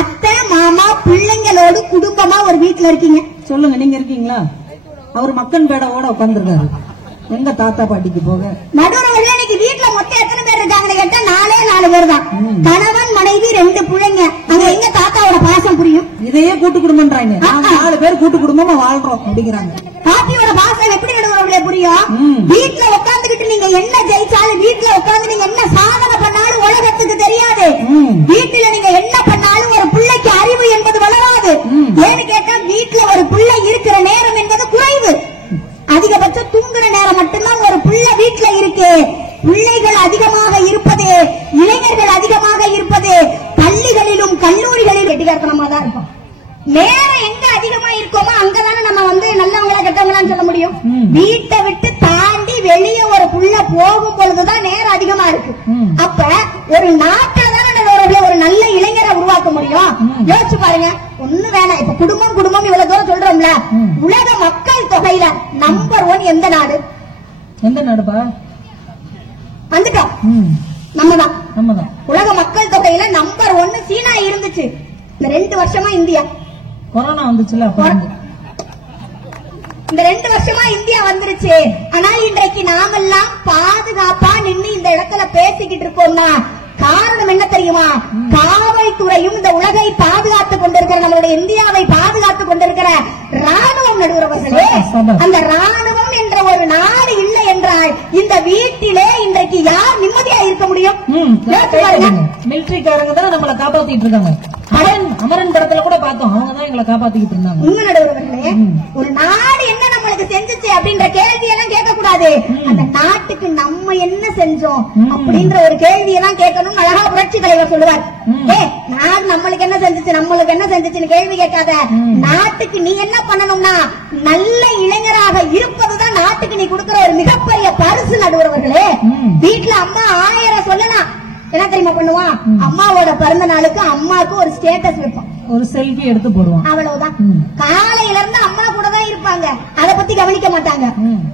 அத்தை மாமா பிள்ளைங்களோடு குடும்பமா ஒரு வீட்டுல இருக்கீங்க? சொல்லுங்க, நீங்க இருக்கீங்களா? அவர் மக்கன் பேடவோட உட்கார்ந்துருக்காரு, எங்க தாத்தா பாட்டிக்கு போக. நடுவர்களே இன்னைக்கு வீட்டுல மொத்தம் எத்தனை பேர் இருக்காங்கன்னு கேட்டா 4 பேர் தான். கணவன் மனைவி 2 பிள்ளைங்க. அங்க எங்க தாத்தாவோட பாசம் புரியும்? இதையே கூட்டு குடும்பம்ன்றாங்க. 4 பேர் கூட்டு குடும்பமா வாழ்றோம் அப்படிங்கிறாங்க. பாட்டியோட பாசம் எப்படி நடுவர்களே புரியும்? வீட்டுல உட்காந்துக்கிட்டு நீங்க என்ன ஜெயிச்சாலும், வீட்டுல உட்காந்து நீங்க என்ன சாதனை பண்ணாலும் உலகத்துக்கு தெரியாது. வீட்டுல நீங்க என்ன பண்ணாலும் ஒரு பிள்ளைக்கு அறிவு என்பது வளராது. ஏன்னு கேட்டா வீட்டுல ஒரு பிள்ளை இருக்கிற நேரம் என்பது குறைவு. அதிகபட்சம் தூங்குற நேரம் மட்டும்தான் ஒரு பிள்ளை வீட்டுல இருக்கு. பிள்ளைகள் அதிகமாக இருப்பது, இளைஞர்கள் அதிகமாக இருப்பது பள்ளிகளிலும் கல்லூரிகளிலும் வெட்டிகாரத்தனமா தான் இருக்கும். நேரம் எங்க அதிகமா இருக்கோமோ அங்கதானே நம்ம நல்லவங்களா கெட்டவங்களான்னு சொல்ல முடியும். வீட்டை விட்டு தாண்டி வெளியே ஒரு புள்ள போகும் பொழுதுதான் நேரம் அதிகமா இருக்கு. அப்ப ஒரு நாட்டில தானே ஒரு நல்ல இளைஞரை உருவாக்க முடியும். யோசிச்சு பாருங்க. ஒண்ணு வேணாம், இப்ப குடும்பம் குடும்பம் இவ்வளவு தூரம் சொல்றோம்ல, உலக மக்கள் தொகையில நம்பர் 1 எந்த நாடு? எந்த நாடுப்பா? வந்துட்டோம், நம்மதான். உலக மக்கள் தொகையில நம்பர் 1 சீனா இருந்துச்சு. இந்த 2 வருஷமா இந்தியா. கொரோனா வந்துச்சுல, இந்த 2 வருஷமா இந்தியா வந்துருச்சு. ஆனால் இன்றைக்கு நாமெல்லாம் பாதுகாப்பா நின்று இந்த இடத்துல பேசிக்கிட்டு இருக்கோம்னா காரணம் என்ன தெரியுமா? காவல்துறையும் இந்த உலகை பாதுகாத்துக் கொண்டிருக்கிற, நம்மளுடைய இந்தியாவை பாதுகாத்துக் கொண்டிருக்கிற ராணுவம் நடுவர்களே. அந்த ராணுவம் என்ற ஒரு நாடு இல்லை என்றால் இந்த வீட்டிலே இன்றைக்கு யார் நிம்மதியா இருக்க முடியும்? மிலிட்டரிக்காரங்க தான் நம்மளை காப்பாத்திட்டு இருக்காங்க. அமரன் படத்துல கூட பார்த்தோம், அவங்க தான் எங்களை காப்பாத்திக்கிட்டு இருந்தாங்க. உண்மை நடுவர்களே, ஒரு நாடு என்ன நம்மளுக்கு செஞ்சுச்சு அப்படின்ற கேள்வி எல்லாம் கேட்க கூடாது. அந்த நாட்டுக்கு நம்ம என்ன செஞ்சோம் அப்படின்ற ஒரு கேள்வியை தான் கேட்கணும். அழகா புரட்சி தலைவர் சொல்லுவார், நாடு நம்மளுக்கு என்ன செஞ்சுச்சு, நம்மளுக்கு என்ன செஞ்சுச்சுன்னு கேள்வி கேட்காத, நாட்டுக்கு நீ என்ன பண்ணணும்னா நல்ல இளைஞராக இருப்பதுதான் நாட்டுக்கு நீ கொடுக்கிற ஒரு மிகப்பெரிய பரிசு நடுவர்களே. வீட்டுல அம்மா 1000 சொல்லலாம், என்ன தெரியுமா பண்ணுவான்? அம்மாவோட பிறந்த நாளுக்கு அம்மாவுக்கு ஒரு ஸ்டேட்டஸ் வைப்பான், ஒரு செல்ஃபி எடுத்து போடுவான். அவ்வளவுதான். காலையில இருந்து அம்மா கூட தான் இருப்பாங்க, அத பத்தி கவனிக்க மாட்டாங்க.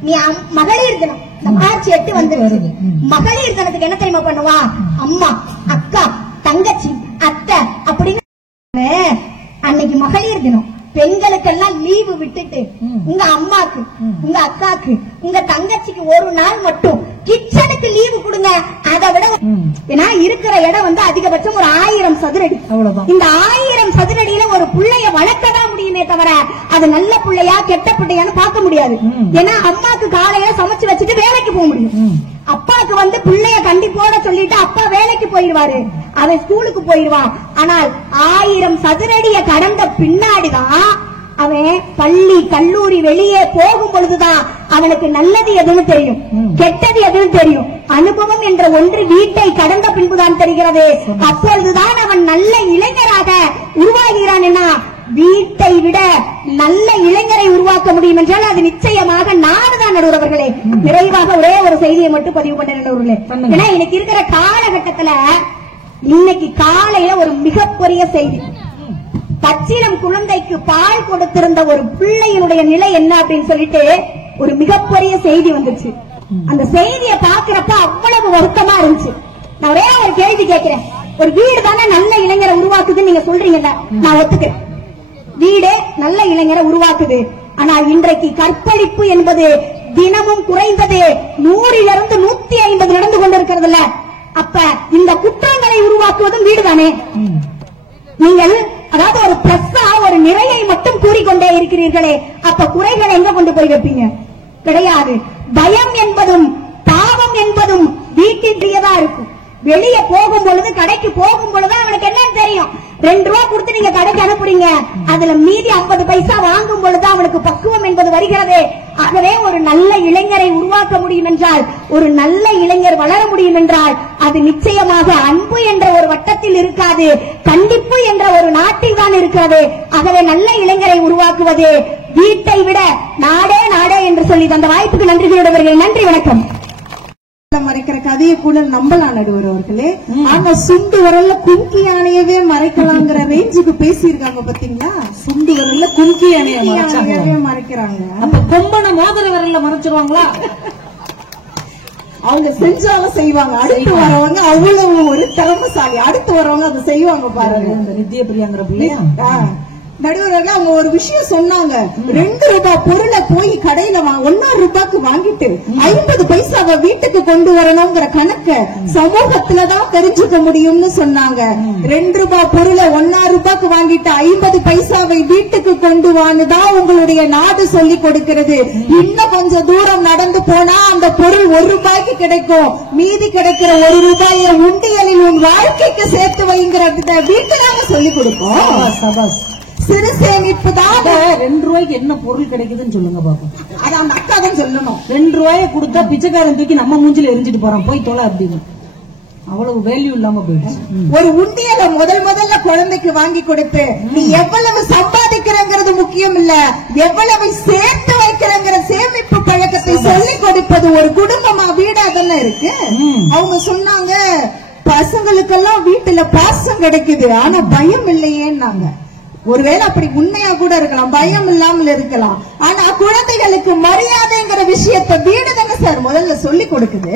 நீ மகளிர் தினம் இந்த மார்ச் 8 வந்து மகளிர் தினத்துக்கு என்ன தெரியுமா பண்ணுவான்? அம்மா, அக்கா, தங்கச்சி, அத்தை அப்படின்னு அன்னைக்கு மகளிர் தினம் பெண்களுக்கெல்லாம் லீவு விட்டுட்டு உங்க அம்மாக்கு, உங்க அக்காக்கு, உங்க தங்கச்சிக்கு ஒரு நாள் மட்டும் கிச்சனுக்கு லீவு கொடுங்க. அதை விட ஏன்னா இருக்கிற இடம் அதிகபட்சம் ஒரு 1000 சதுரடி. இந்த 1000 சதுரடியில ஒரு பிள்ளைய வளர்க்கதான் முடியுமே தவிர அது நல்ல பிள்ளையா கெட்ட பிள்ளையான்னு பார்க்க முடியாது. ஏன்னா அம்மாக்கு காலையில சமைச்சு வச்சுட்டு வேலைக்கு போக முடியும். அப்பாவுக்கு பிள்ளைய கண்டிப்போட சொல்லிட்டு அப்பா வேலைக்கு போயிடுவாரு, அவன் ஸ்கூலுக்கு போயிடுவான். ஆனால் 1000 சதுரடிய கடந்த பின்னாடிதான் அவன் பள்ளி கல்லூரி வெளியே போகும் பொழுதுதான் அவனுக்கு நல்லது எதுவும் தெரியும், கெட்டது எதுவும் தெரியும். அனுபவம் என்ற ஒன்று வீட்டை கடந்த பின்புதான் தெரிகிறது. அப்பொழுதுதான் அவன் நல்ல இளைஞராக உருவாகிறான். என்ன, வீட்டை விட நல்ல இளைஞரை உருவாக்க முடியும் என்றால் அது நிச்சயமாக நாடுதான் நடுவர்களே. நிறைவாக ஒரே ஒரு செய்தியை மட்டும் பதிவு பண்ண நடுவர்களே. ஏன்னா இன்னைக்கு இருக்கிற காலகட்டத்துல இன்னைக்கு காலையில ஒரு மிகப்பெரிய செய்தி, பச்சிளம் குழந்தைக்கு பால் கொடுத்திருந்த ஒரு பிள்ளையினுடைய நிலை என்ன அப்படின்னு சொல்லிட்டு ஒரு மிகப்பெரிய செய்தி வந்துச்சு. அந்த செய்தியை பாக்குறப்ப அவ்வளவு வருத்தமா இருந்துச்சு. நான் ஒரே ஒரு கேள்வி கேட்கிறேன், ஒரு வீடு தானே நல்ல இளைஞரை உருவாக்குதுன்னு நீங்க சொல்றீங்கல்ல, நான் ஒத்துக்கிறேன், வீடே நல்ல இளைஞரை உருவாக்குது. ஆனால் இன்றைக்கு கற்பழிப்பு என்பது தினமும் குறைந்தது 100லிருந்து 150 நடந்து கொண்டிருக்கிறதுல. அப்ப இந்த குற்றங்களை உருவாக்குவதும் வீடுதானே? நீங்கள் அதாவது ஒரு பிளஸ்ஸா ஒரு நிறையை மட்டும் கூறிக்கொண்டே இருக்கிறீர்களே, அப்ப குறைகளை எங்க கொண்டு போய் வைப்பீங்க? கிடையாது. பயம் என்பதும் பாவம் என்பதும் வீட்டிலேயேதான் இருக்கும். வெளியே போகும் பொழுது, கடைக்கு போகும் பொழுது அவனுக்கு என்ன தெரியும்? 2 ரூபா கொடுத்து நீங்க கடைக்கு அனுப்புறீங்க, அதுல மீதி 50 பைசா வாங்கும் பொழுது அவனுக்கு பக்குவம் என்பது வருகிறது. ஆகவே ஒரு நல்ல இளைஞரை உருவாக்க முடியும் என்றால், ஒரு நல்ல இளைஞர் வளர முடியும் என்றால் அது நிச்சயமாக அன்பு என்ற ஒரு வட்டத்தில் இருக்காது, கண்டிப்பு என்ற ஒரு நாட்டில் தான் இருக்கிறது. ஆகவே நல்ல இளைஞரை உருவாக்குவது வீட்டை விட நாடே நாடே என்று சொல்லி அந்த வாய்ப்புக்கு நன்றி கூறுவர்கள். நன்றி, வணக்கம். மறைக்கிற கதையை கூட நம்பலாம் நடுவர் அவர்களே. ஆனா சுண்டு வரல கும்கி யானையவே மறைக்கலாங்கிற ரேஞ்சுக்கு பேசியிருக்காங்க பாத்தீங்களா? சுண்டு வரல கும்கி யானையவே மறைக்கிறாங்க. அப்ப கொம்பனை மோதிர வரல மறைச்சிருவாங்களா? அவங்க செஞ்சாலும் செய்வாங்க. அடுத்து வரவங்க அவ்வளவு ஒரு திறமைசாலி, அடுத்து வரவங்க அதை செய்வாங்க பாருங்க. இந்த நித்ய பிரியாங்கிற பிள்ளையா நடுவர்கள் அவங்க ஒரு விஷயம் சொன்னாங்க. 2 ரூபாய் பொருளை போய் கடையில 1 ரூபாய்க்கு வாங்கிட்டு 50 பைசாவை வீட்டுக்கு கொண்டு வரணுங்கிற கணக்க சமூகத்துலதான் தெரிஞ்சுக்க முடியும்னு சொன்னாங்க. 2 ரூபாய் பொருளை 1 ரூபாய்க்கு வாங்கிட்டு 50 பைசாவை வீட்டுக்கு கொண்டு வானுதான் உங்களுடைய நாடு சொல்லி கொடுக்கிறது. இன்னும் கொஞ்சம் தூரம் நடந்து போனா அந்த பொருள் 1 ரூபாய்க்கு கிடைக்கும். மீதி கிடைக்கிற 1 ரூபாயை உண்டியலில் உன் வாழ்க்கைக்கு சேர்த்து வைங்கிறத வீட்டுல நாங்க சொல்லி கொடுப்போம். சிறு சேமிப்பு தான். 2 ரூபாய்க்கு என்ன பொருள் கிடைக்குதுன்னு சொல்லுங்க பாப்போம். அது அந்த அக்கா தான் சொல்லணும். 2 ரூபாயை கொடுத்தா பிச்சைக்காரன் தூக்கி நம்ம மூஞ்சில எரிஞ்சிட்டு போறான், போய் தொலை அப்படின்னு. அவ்வளவு வேல்யூ இல்லாம போயிடுச்சு. ஒரு உண்டியலை முதல்ல குழந்தைக்கு வாங்கி கொடுத்து நீ எவ்வளவு சம்பாதிக்கிறங்கிறது முக்கியம் இல்ல, எவ்வளவு சேர்த்து வைக்கிறங்கிற சேமிப்பு பழக்கத்தை சொல்லிக் கொடுப்பது ஒரு குடும்பமா வீடா தானே இருக்கு. அவங்க சொன்னாங்க பசங்களுக்கெல்லாம் வீட்டுல பாசம் கிடைக்குது, ஆனா பயம் இல்லையேன்னாங்க. ஒருவேளை அப்படி உண்மையா கூட இருக்கலாம், பயம் இல்லாமல் இருக்கலாம். ஆனா குழந்தைகளுக்கு மரியாதைங்கிற விஷயத்தை வீடு தானே சார் முதல்ல சொல்லி கொடுக்குது.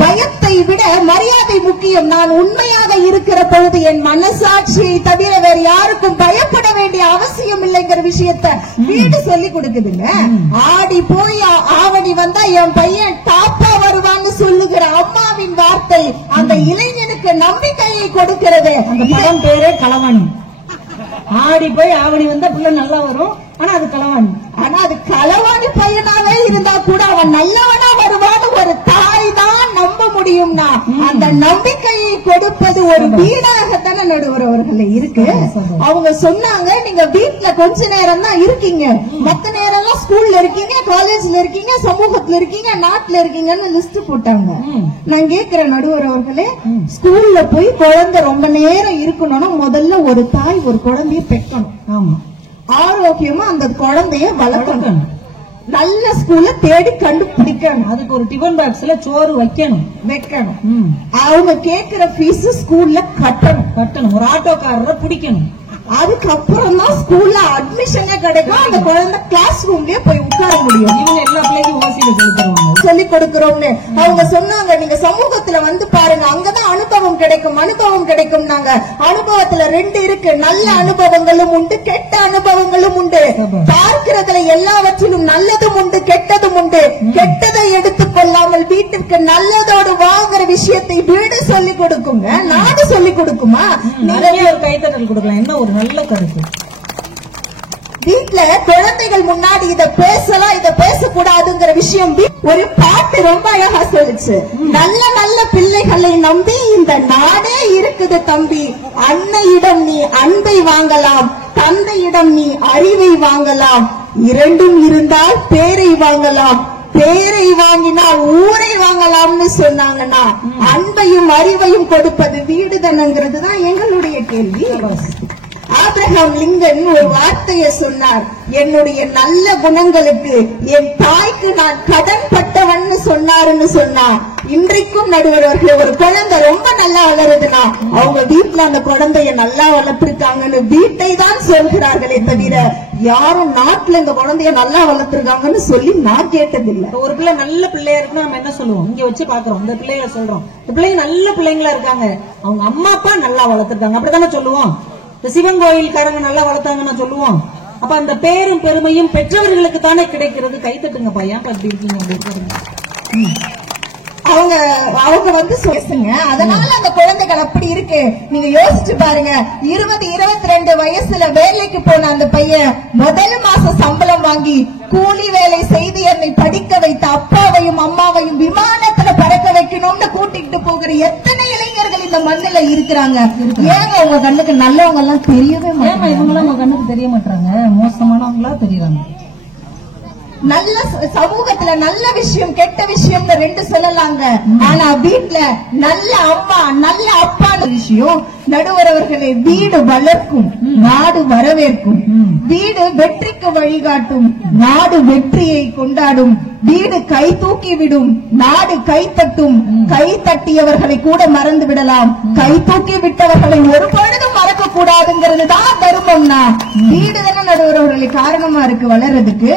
பயத்தை விட மரியாதை முக்கியம். நான் உண்மையாக இருக்கிற பொழுது என் மனசாட்சியை தவிர வேற யாருக்கும் பயப்பட வேண்டிய அவசியம் இல்லைங்கிற விஷயத்த வீடு சொல்லி கொடுக்குதுங்க. ஆடி போய் ஆவணி வந்தா என் பையன் டாப்பா வருவான்னு சொல்லுகிற அம்மாவின் வார்த்தை அந்த இளைஞனுக்கு நம்பிக்கையை கொடுக்கிறது. அந்த படம் பேரே களவாணி. ஆடி போய் ஆவணி வந்தா பிள்ளை நல்லா வரும், ஆனா அது களவாணி. ஆனா அது களவாணி பையனாவே இருந்தா கூட அவன் நல்லவனா வருவான்னு ஒரு தாய் தான் நம்ப முடியும்னா அந்த நம்பிக்கையை கொடுப்பது ஒரு வீடாகத்தானே நடுவரவர்கள் இருக்கு. அவங்க சொன்னாங்க நீங்க வீட்டுல கொஞ்ச நேரம் தான் இருக்கீங்க, மத்த நேரம் எல்லாம் ஸ்கூல்ல இருக்கீங்க, காலேஜ்ல இருக்கீங்க, சமூகத்துல இருக்கீங்க, நாட்டுல இருக்கீங்கன்னு லிஸ்ட் போட்டாங்க. நான் கேட்கிறேன் நடுவரவர்களே, ஸ்கூல்ல போய் குழந்தை ரொம்ப நேரம் இருக்கணும்னா முதல்ல ஒரு தாய் ஒரு குழந்தைய பெக்கணும். ஆமா, ஆரோக்கியமா அந்த குழந்தைய வளர்க்கணும். நல்ல ஸ்கூல்ல தேடி கண்டுபிடிக்கணும். அதுக்கு ஒரு டிஃபன் பாக்ஸ்ல சோறு வைக்கணும். அவங்க கேக்குற ஃபீஸ் ஸ்கூல்ல கட்டணும். ஒரு ஆட்டோக்காரரை பிடிக்கணும். அதுக்கப்புறம் தான் ஸ்கூல்ல அட்மிஷனே கிடைக்கும். அந்த குழந்தை கிளாஸ் ரூம்லயே போய் உட்கார முடியும். இவங்க எல்லா பிள்ளைக்கும் ஓசியில சொல்லி கொடுக்கிறோம்னு அவங்க சொன்னாங்க. நீங்க சமூகத்துல வந்து பாருங்க, அங்கதான் அனுபவம் கிடைக்கும். நாங்க அனுபவத்துல 2 இருக்கு. நல்ல அனுபவங்களும் உண்டு, கெட்ட அனுபவங்களும் உண்டு. பார்க்கிறதுல எல்லாவற்றிலும் நல்லதும் உண்டு, கெட்டதும் உண்டு. கெட்டதை எடுத்துக் கொள்ளாமல் வீட்டிற்கு நல்லதோடு வாங்குற விஷயத்தை வீடு சொல்லி கொடுக்குங்க, நாடு சொல்லி கொடுக்குமா? நிறைய ஒரு கைத்தட்டல் கொடுக்கலாம். என்ன ஒரு நல்ல கருத்து. வீட்டுல குழந்தைகள் முன்னாடி இத பேசலாம், இத பேசக்கூடாதுங்கிற விஷயம் ஒரு பாட்டு ரொம்ப அழகா சொல்லுச்சு. நல்ல நல்ல பிள்ளைகளை நம்பி இந்த நாடே இருக்குது தம்பி. அன்னையிடம் நீ அன்பை வாங்கலாம், தந்தையிடம் நீ அறிவை வாங்கலாம். 2ம் இருந்தால் பேரை வாங்கலாம், பேரை வாங்கினால் ஊரை வாங்கலாம்னு சொன்னாங்கன்னா அன்பையும் அறிவையும் கொடுப்பது வீடு தானங்கிறது தான் எங்களுடைய கேள்வி. ஆபிரகாம் லிங்கன் ஒரு வார்த்தையை சொன்னார். என்னுடைய நல்ல குணங்களுக்கு என் தாய்க்கு நான் கடன் பட்டவன்னு சொன்னாருன்னு சொன்னா. இன்றைக்கும் நடுவர்களே, ஒரு குழந்தை ரொம்ப நல்லா வளருதுன்னா அவங்க வீட்டுல அந்த குழந்தைய நல்லா வளர்த்திருக்காங்கன்னு வீட்டை தான் சொல்கிறார்களே தவிர யாரும் நாட்டுல இந்த குழந்தைய நல்லா வளர்த்திருக்காங்கன்னு சொல்லி நான் கேட்டதில்லை. ஒரு பிள்ளை நல்ல பிள்ளையா இருக்குன்னு நம்ம என்ன சொல்லுவோம், இங்க வச்சு பாக்குறோம். இந்த பிள்ளைகளை சொல்றோம், இந்த பிள்ளைங்க நல்ல பிள்ளைங்களா இருக்காங்க, அவங்க அம்மா அப்பா நல்லா வளர்த்திருக்காங்க, அப்படித்தானே சொல்லுவோம். இந்த சிவன் கோயில்காரங்க நல்லா வளர்த்தாங்கன்னு சொல்லுவோம். அப்ப அந்த பேரும் பெருமையும் பெற்றவர்களுக்கு தானே கிடைக்கிறது. கைத்தட்டுங்க பையன், அப்படி இருக்கீங்க. அவங்க வந்து பேசுங்க. அதனால அந்த குழந்தைகள் அப்படி இருக்கு. நீங்க யோசிச்சு பாருங்க, 20-22 வயசுல வேலைக்கு போன அந்த பையன் முதல் மாச சம்பளம் வாங்கி கூலி வேலை செய்து என்னை படிக்க வைத்த அப்பாவையும் அம்மாவையும் விமானத்துல பறக்க வைக்கணும்னு கூட்டிட்டு போகிற எத்தனை இளைஞர்கள் இந்த மண்ணில இருக்கிறாங்க. ஏங்க உங்க கண்ணுக்கு நல்லவங்க எல்லாம் தெரியவே மாட்டாங்க. இவங்க எல்லாம் உங்க கண்ணுக்கு தெரிய மாட்டாங்க, மோசமானவங்களா தெரியுறாங்க. நல்ல சமூகத்துல நல்ல விஷயம் கெட்ட விஷயம் 2 சொல்லலாங்க. ஆனா வீட்டுல நல்ல அம்மா நல்ல அப்பான விஷயம் நடுவரவர்களே, வீடு வளர்க்கும், நாடு வரவேற்கும். வீடு வெற்றிக்கு வழிகாட்டும், நாடு வெற்றியை கொண்டாடும். வீடு கை தூக்கி விடும், நாடு கை தட்டும். கை தட்டியவர்களை கூட மறந்து விடலாம், கை தூக்கி விட்டவர்களை ஒரு பொழுதும் மறக்க கூடாதுங்கிறது தான் தர்மம்னா. வீடு தானே நடுவரவர்களை காரணமா இருக்கு வளர்றதுக்கு.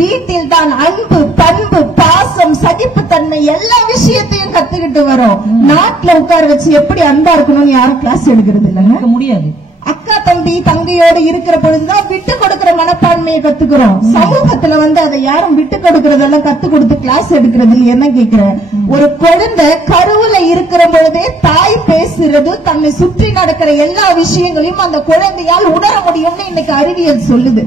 வீட்டில் தான் அன்பு, பண்பு, பாசம், சகிப்புத்தன்மை எல்லா விஷயத்தையும் கத்துக்கிட்டு வரோம். நாட்டுல உட்கார வச்சு எப்படி அன்பா இருக்கணும்னு யாரும் கிளாஸ் எடுக்கிறது இல்லைங்க, முடியாது. அக்கா தம்பி தங்கையோடு இருக்கிற பொழுதுதான் விட்டு கொடுக்கிற மனப்பான்மையை கத்துக்கிறோம். சமூகத்துல அதை யாரும் விட்டு கொடுக்கறதெல்லாம் கத்து கொடுத்து கிளாஸ் எடுக்கிறது என்ன கேக்குறேன். ஒரு குழந்தை கருவுல இருக்கிற பொழுதே தாய் பேசுறது தன்னை சுற்றி நடக்கிற எல்லா விஷயங்களையும் அந்த குழந்தையால் உணர முடியும்னு இன்னைக்கு அறிவியல் சொல்லுது.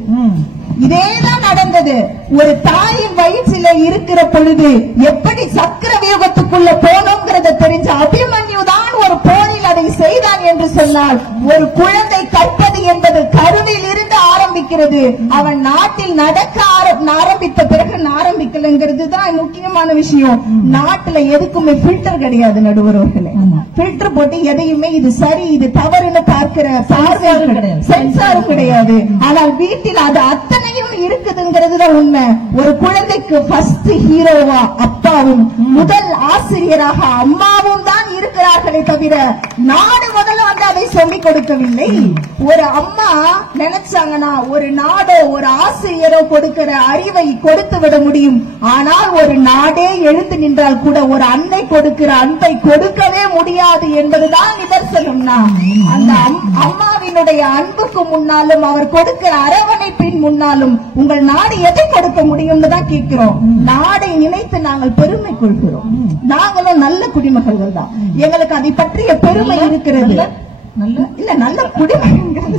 இதேதான் நடந்தது. ஒரு தாயின் வயிற்றில இருக்கிற பொழுது எப்படி சக்கர வியூகத்துக்குள்ள போனோங்கிறத தெரிஞ்ச அபிமன்யு தான் ஒரு போரில் அதை செய்தான் என்று சொன்னால், ஒரு குழந்தை கற்பது என்பது கருவில் இருந்து ஆரம்பிக்கிறது. அவன் நாட்டில் நடக்க ஆரம்பித்த பிறகு ஆரம்பிக்கலங்கிறது தான் முக்கியமான விஷயம். நாட்டுல எதுக்குமே பில்டர் கிடையாது நடுவர்களே. பில்டர் போட்டு எதையுமே இது சரி இது தவறுன்னு பார்க்கிற பார்வையாளர் கிடையாது, சென்சாரும் கிடையாது. ஆனால் வீட்டில் அது அத்தனையும் இருக்குதுங்கிறது தான் உண்மை. ஒரு குழந்தைக்கு ஃபர்ஸ்ட் ஹீரோவா அப்பாவும் முதல் ஆசிரியராக அம்மாவும் தான் இருக்கிறார்களே தவிர நாடு முதல்ல அதை சொல்லிக் கொடுக்கவில்லை. ஒரு அம்மா நினைச்சாங்கன்னா ஒரு நாடோ ஒரு ஆசிரியரோ கொடுக்கிற அறிவை கொடுத்து விட முடியும். ஆனால் ஒரு நாடே எழுந்து நின்றால் கூட ஒரு அன்னை கொடுக்கிற அன்பை கொடுக்கவே முடியாது என்பதுதான் நிதர்சனம். அந்த அம்மாவினுடைய அன்புக்கு முன்னாலும் அவர் கொடுக்கிற அரவணைப்பின் முன்னாலும் உங்கள் நாடு எதை கொடுக்க முடியும் தான் கேட்கிறோம். நாடை நினைத்து நாங்கள் பெருமை கொள்கிறோம். நாங்களும் நல்ல குடிமகள்கள் தான். எங்களுக்கு அதை பற்றிய பெருமை இருக்கிறது. நல்ல குடிமகன்கள்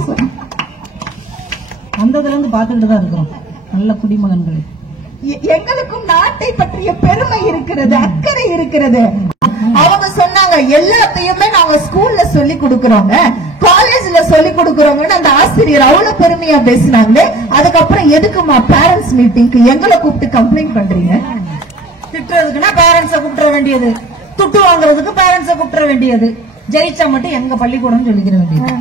அந்த இருந்து பார்த்துட்டு தான் இருக்கிறோம். நல்ல குடிமகன்கள். எங்களுக்கும் நாட்டை பற்றிய பெருமை இருக்கிறது, அக்கறை இருக்கிறது. அவங்க சொன்னாங்க எல்லாத்தையுமே நாங்க ஸ்கூல்ல சொல்லி கொடுக்கறோங்க, காலேஜ்ல சொல்லி கொடுக்கறோங்கன்னு அந்த ஆசிரியர் அவ்வளவு பெருமையா பேசினாங்களே. அதுக்கப்புறம் எதுக்குமா பேரண்ட்ஸ் மீட்டிங்க்கு எங்களை கூப்பிட்டு கம்ப்ளைண்ட் பண்றீங்க? திட்டுறதுக்குன்னா பேரண்ட்ஸ கூப்பிட வேண்டியது, துட்டு வாங்குறதுக்கு பேரண்ட்ஸ கூப்பிட வேண்டியது, ஜெயிச்சா மட்டும் எங்க பள்ளிக்கூடம் சொல்லிக்கிற வேண்டியது.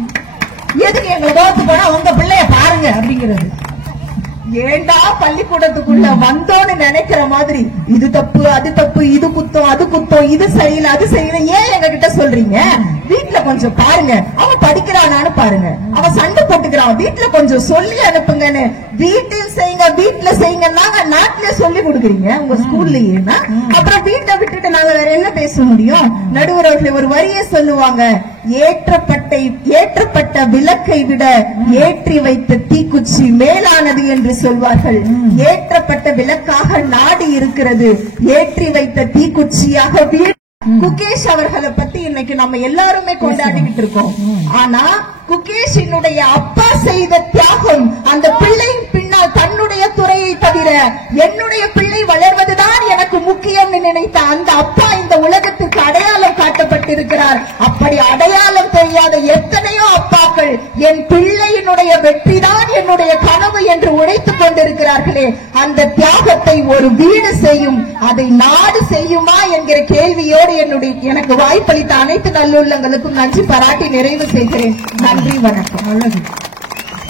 எதுக்கு எங்களை தோத்து போனா உங்க பிள்ளைய பாருங்க அப்படிங்கிறது. ஏண்டா பள்ளிக்கூடத்துக்குள்ள வந்தோன்னு நினைக்கிற மாதிரி இது தப்பு அது தப்பு, இது குத்தம் அது குத்தம், இது சரியில்லை அது சரியில்லை ஏன் எங்க கிட்ட சொல்றீங்க? வீட்டுல கொஞ்சம் பாருங்க, அவன் படிக்கிறானான்னு பாருங்க, அவன் சண்டை போட்டுக்கிறான், வீட்டுல கொஞ்சம் சொல்லி அனுப்புங்கன்னு. வீட்டில் செய்யுங்க வீட்டுல செய்யுங்க நாட்டிலே சொல்லி கொடுக்குறீங்க உங்க ஸ்கூல்லயேனா, அப்புறம் வீட்டை விட்டுட்டு நாங்க வேற என்ன பேச முடியும்? நடுவர்களே ஒரு வரியை சொல்லுவாங்க, ஏற்றப்பட்ட விளக்கை விட ஏற்றி வைத்த தீக்குச்சி மேலானது என்று சொல்வார்கள். ஏற்றப்பட்ட விளக்காக நாடு இருக்கிறது, ஏற்றி வைத்த தீக்குச்சியாக வீடு. குகேஷ் அவர்களை பத்தி இன்னைக்கு நம்ம எல்லாருமே கொண்டாடிக்கிட்டு இருக்கோம். ஆனா குகேஷினுடைய அப்பா செய்த தியாகம், அந்த பிள்ளையின் பின்னால் தன்னுடைய துறையை தவிர என்னுடைய பிள்ளை வளர்வதுதான் எனக்கு முக்கியம் நினைத்த அந்த அப்பா இந்த உலகத்துக்கு அடையாளம் காட்டப்பட்டிருக்கிறார். அப்படி அடையாளம் தெரியாத எத்தனையோ அப்பாக்கள் என் பிள்ளையினுடைய வெற்றிதான் என்னுடைய கனவு என்று உழைத்துக் கொண்டிருக்கிறார்களே, அந்த தியாகத்தை ஒரு வீடு செய்யும், அதை நாடு செய்யுமா என்கிற கேள்வியோடு எனக்கு வாய்ப்பளித்த அனைத்து நல்லுள்ளங்களுக்கும் நன்றி பாராட்டி நிறைவு செய்கிறேன். நன்றி, வணக்கம்.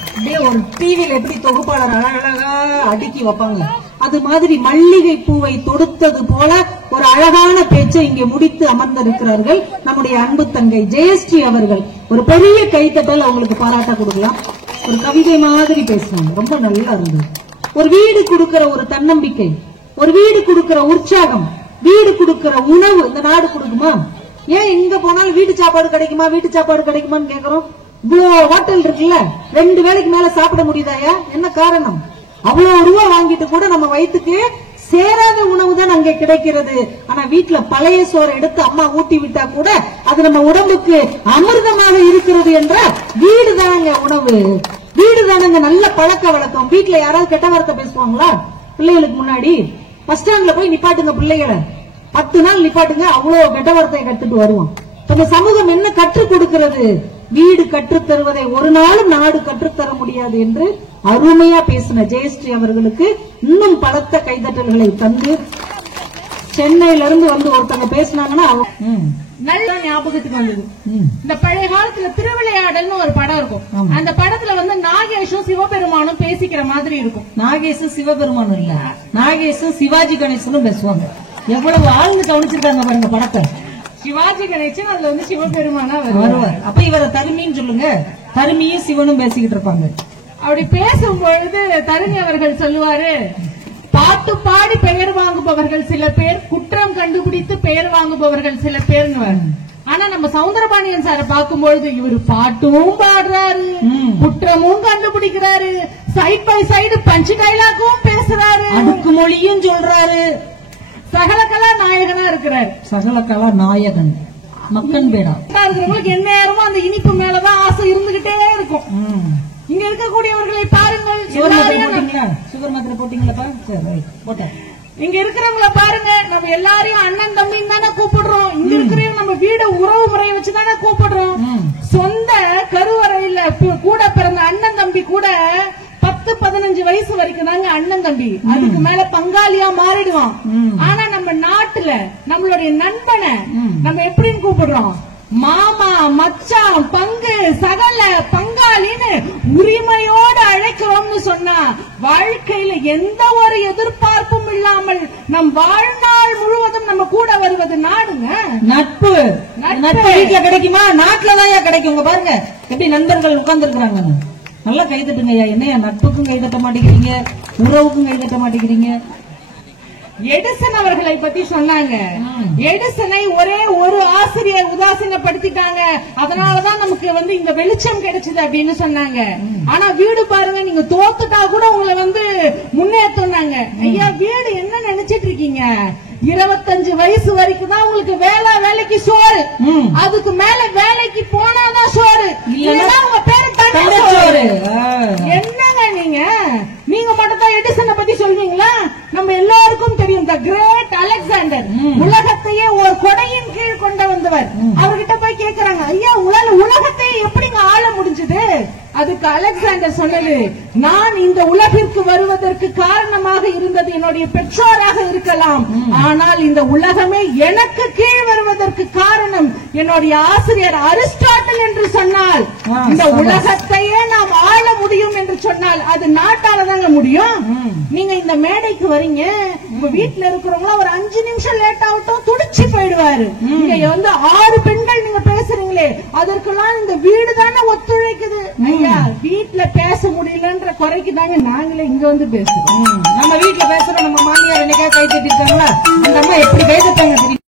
அப்படியே ஒரு டிவியில் எப்படி தொகுப்பாளர் அழகழகா அடுக்கி வைப்பாங்க, அது மாதிரி மல்லிகை பூவை தொடுத்தது போல ஒரு அழகான பேச்சை இங்கே முடித்து அமர்ந்திருக்கிறார்கள் நம்முடைய அன்பு தங்கை ஜெயஸ்ரீ அவர்கள். ஒரு பெரிய கைத்தட்டல் அவங்களுக்கு பாராட்ட கொடுக்கலாம். ஒரு கவிதை மாதிரி பேசினாங்க, ரொம்ப நல்லா இருந்தது. ஒரு வீடு கொடுக்கிற ஒரு தன்னம்பிக்கை, ஒரு வீடு கொடுக்கிற உற்சாகம், வீடு கொடுக்கிற உணவு இந்த நாடு கொடுக்குமா? ஏன் இங்க போனாலும் வீட்டு சாப்பாடு கிடைக்குமா வீட்டு சாப்பாடு கிடைக்குமான்னு கேக்குறோம். இவ்வளவு ஹோட்டல் இருக்குல்ல, 2 வேளைக்கு மேல சாப்பிட முடியுதாயா? என்ன காரணம்? அவ்வளவு ரூபா வாங்கிட்டு கூட நம்ம வயிற்றுக்கு சேராத உணவு தான் அங்கே கிடைக்கிறது. ஆனா வீட்டுல பழைய சோறை எடுத்து அம்மா ஊட்டி விட்டா கூட அது நம்ம உடம்புக்கு அமிர்தமாக இருக்கிறது என்ற வீடு தானங்க உணவு, வீடு தானங்க நல்ல பழக்க வழக்கம். வீட்டுல யாராவது கெட்ட வார்த்தை பேசுவாங்களா பிள்ளைகளுக்கு முன்னாடி? பஸ் ஸ்டாண்ட்ல போய் நிப்பாட்டுங்க பிள்ளைகளை, 10 நாள் நிப்பாட்டுங்க, அவ்வளவு கெட்ட வார்த்தையை கத்துட்டு வருவோம். நம்ம சமூகம் என்ன கற்றுக் கொடுக்கிறது? வீடு கற்றுத் தருவதை ஒரு நாளும் நாடு கற்றுத்தர முடியாது என்று அருமையா பேசின ஜெயஸ்ரீ அவர்களுக்கு இன்னும் பலத்த கைதட்டல்களை தந்து, சென்னையில இருந்து வந்து ஒருத்தங்க பேசினாங்கன்னா நல்ல ஞாபகத்துக்கு வந்தது. இந்த பழைய காலத்துல திருவிளையாடல்னு ஒரு படம் இருக்கும். அந்த படத்துல நாகேஷும் சிவபெருமானும் பேசிக்கிற மாதிரி இருக்கும். நாகேஷும் சிவபெருமானும் இல்ல, நாகேஷும் சிவாஜி கணேசனும் பேசுவாங்க. எவ்வளவு ஆளுங்க கவனிச்சிருக்காங்க பாருங்க படத்தை. சிவாஜி கணேசன் அதுல சிவபெருமானா வருவார். அப்ப இவரை தருமின்னு சொல்லுங்க, தருமியும் சிவனும் பேசிக்கிட்டு இருப்பாங்க. அப்படி பேசும் பொழுது தருமி அவர்கள் சொல்லுவாரு, பாட்டு பாடி பெயர் வாங்குபவர்கள் சில பேர், குற்றம் கண்டுபிடித்து பெயர் வாங்குபவர்கள் சில பேர். ஆனா நம்ம சௌந்தரபாண்டியன் சாரை பார்க்கும்பொழுது இவரு பாட்டும் பாடுறாரு, குற்றமும் கண்டுபிடிக்கிறாரு, சைட் பை சைடு பஞ்சு டைலாக்கும் பேசுறாரு, அடுக்கு மொழியும் சொல்றாரு, சகல கலா நாயகனா இருக்கிறாரு. சகல கலா நாயகன் மக்கன் பேடா இருக்கிறவங்களுக்கு என்ன நேரமும் அந்த இனிப்பு மேலதான் ஆசை இருந்துகிட்டே இருக்கும். இங்க இருக்கக்கூடியவர்களை பாருங்கள், சுகர் மாத்திரை போட்டீங்களா? சரி ரைட் போட்டேன். இங்க இருக்கிறவங்கள பாருங்க, நம்ம எல்லாரையும் அண்ணன் தம்பின்னு தானே கூப்பிடுறோம். இங்க இருக்கிற நம்ம வீடு உறவு முறையை வச்சுதானே கூப்பிடுறோம். சொந்த கருவறையில கூட பிறந்த அண்ணன் தம்பி கூட 10-15 வயசு வரைக்கும் தாங்க அண்ணன் தம்பி, அதுக்கு மேல பங்காளியா மாறிடுவான். ஆனா நம்ம நாட்டுல நம்மளுடைய நண்பனை நம்ம எப்படின்னு கூப்பிடுறோம்? மாமா, மச்சான், பங்கு, சகல பங்காளின்னு உரிமையோடு அழைக்கிறோம்னு சொன்னா வாழ்க்கையில எந்த ஒரு எதிர்பார்ப்பும் இல்லாமல் நம் வாழ்நாள் முழுவதும் நம்ம கூட வருவது நாடுங்க. நட்பு. நட்பு வீட்டுல கிடைக்குமா? நாட்டுலதான் கிடைக்கும். உங்க பாருங்க எப்படி நண்பர்கள் உட்கார்ந்து இருக்கிறாங்க. நல்லா கைதட்டுங்கய்யா. என்னையா நட்புக்கும் கைதட்ட மாட்டேங்கிறீங்க, உறவுக்கும் கைதட்ட மாட்டேங்கிறீங்க? எடிசன் அவர்களை பத்தி சொன்னாங்க. எடிசனை ஒரே ஒரு ஆசிரியர் உதாசீனப்படுத்திட்டாங்க, அதனாலதான் நமக்கு இந்த வெளிச்சம் கிடைச்சது அப்படின்னு சொன்னாங்க. ஆனா வீடு பாருங்க, நீங்க தோத்துட்டா கூட உங்களை முன்னேற்றாங்க. ஐயா வீடு என்ன நினைச்சிட்டு இருக்கீங்க? 25 வயசு வரைக்கும் தான் உங்களுக்கு வேலைக்கு சோறு, அதுக்கு மேல வேலைக்கு போனாதான் சோறு, இல்லன்னா உங்க பேரு தண்ணி சோறு. என்னங்க நீங்க மட்டும் தான் எடிசனை பத்தி சொல்வீங்களா? நம்ம எல்லாருக்கும் தெரியும், தி கிரேட் அலெக்சாண்டர் உலகத்தையே ஒரு கொடையின் கீழ் கொண்டு வந்தவர். அவர்கிட்ட போய் கேக்குறாங்க, ஐயா உலகத்தையே எப்படிங்க ஆள முடிஞ்சது? அதுக்கு அலெக்சாண்டர் சொன்னது, நான் இந்த உலகிற்கு வருவதற்கு காரணமாக இருந்தது என்னுடைய பெற்றோராக இருக்கலாம், ஆனால் இந்த உலகமே எனக்கு கீழ் வருவதற்கு காரணம் என்னுடைய ஆசிரியர் அரிஸ்டாட்டில் என்று சொன்னால், இந்த உலகத்தையே நாம் ஆள முடியும் என்று சொன்னால் அது நாட்டால தாங்க முடியும். நீங்க இந்த மேடைக்கு வரீங்க, உங்க வீட்டுல இருக்கிறவங்க ஒரு 5 நிமிஷம் லேட் ஆகட்டும் துடிச்சு போயிடுவாரு. இங்க 6 பெண்கள் நீங்க பேசுறீங்களே, அதற்கெல்லாம் இந்த வீடு தானே ஒத்துழைக்குது. ஐயா வீட்டுல பேச முடியலன்ற குறைக்கு தாங்க நாங்களே இங்க பேசுறோம். நம்ம வீட்டுல பேசுறோம், நம்ம மாமியார் என்னைக்கா கை தட்டிருக்காங்களா? அந்த அம்மா எப்படி கை தட்டாங்க தெரியும்?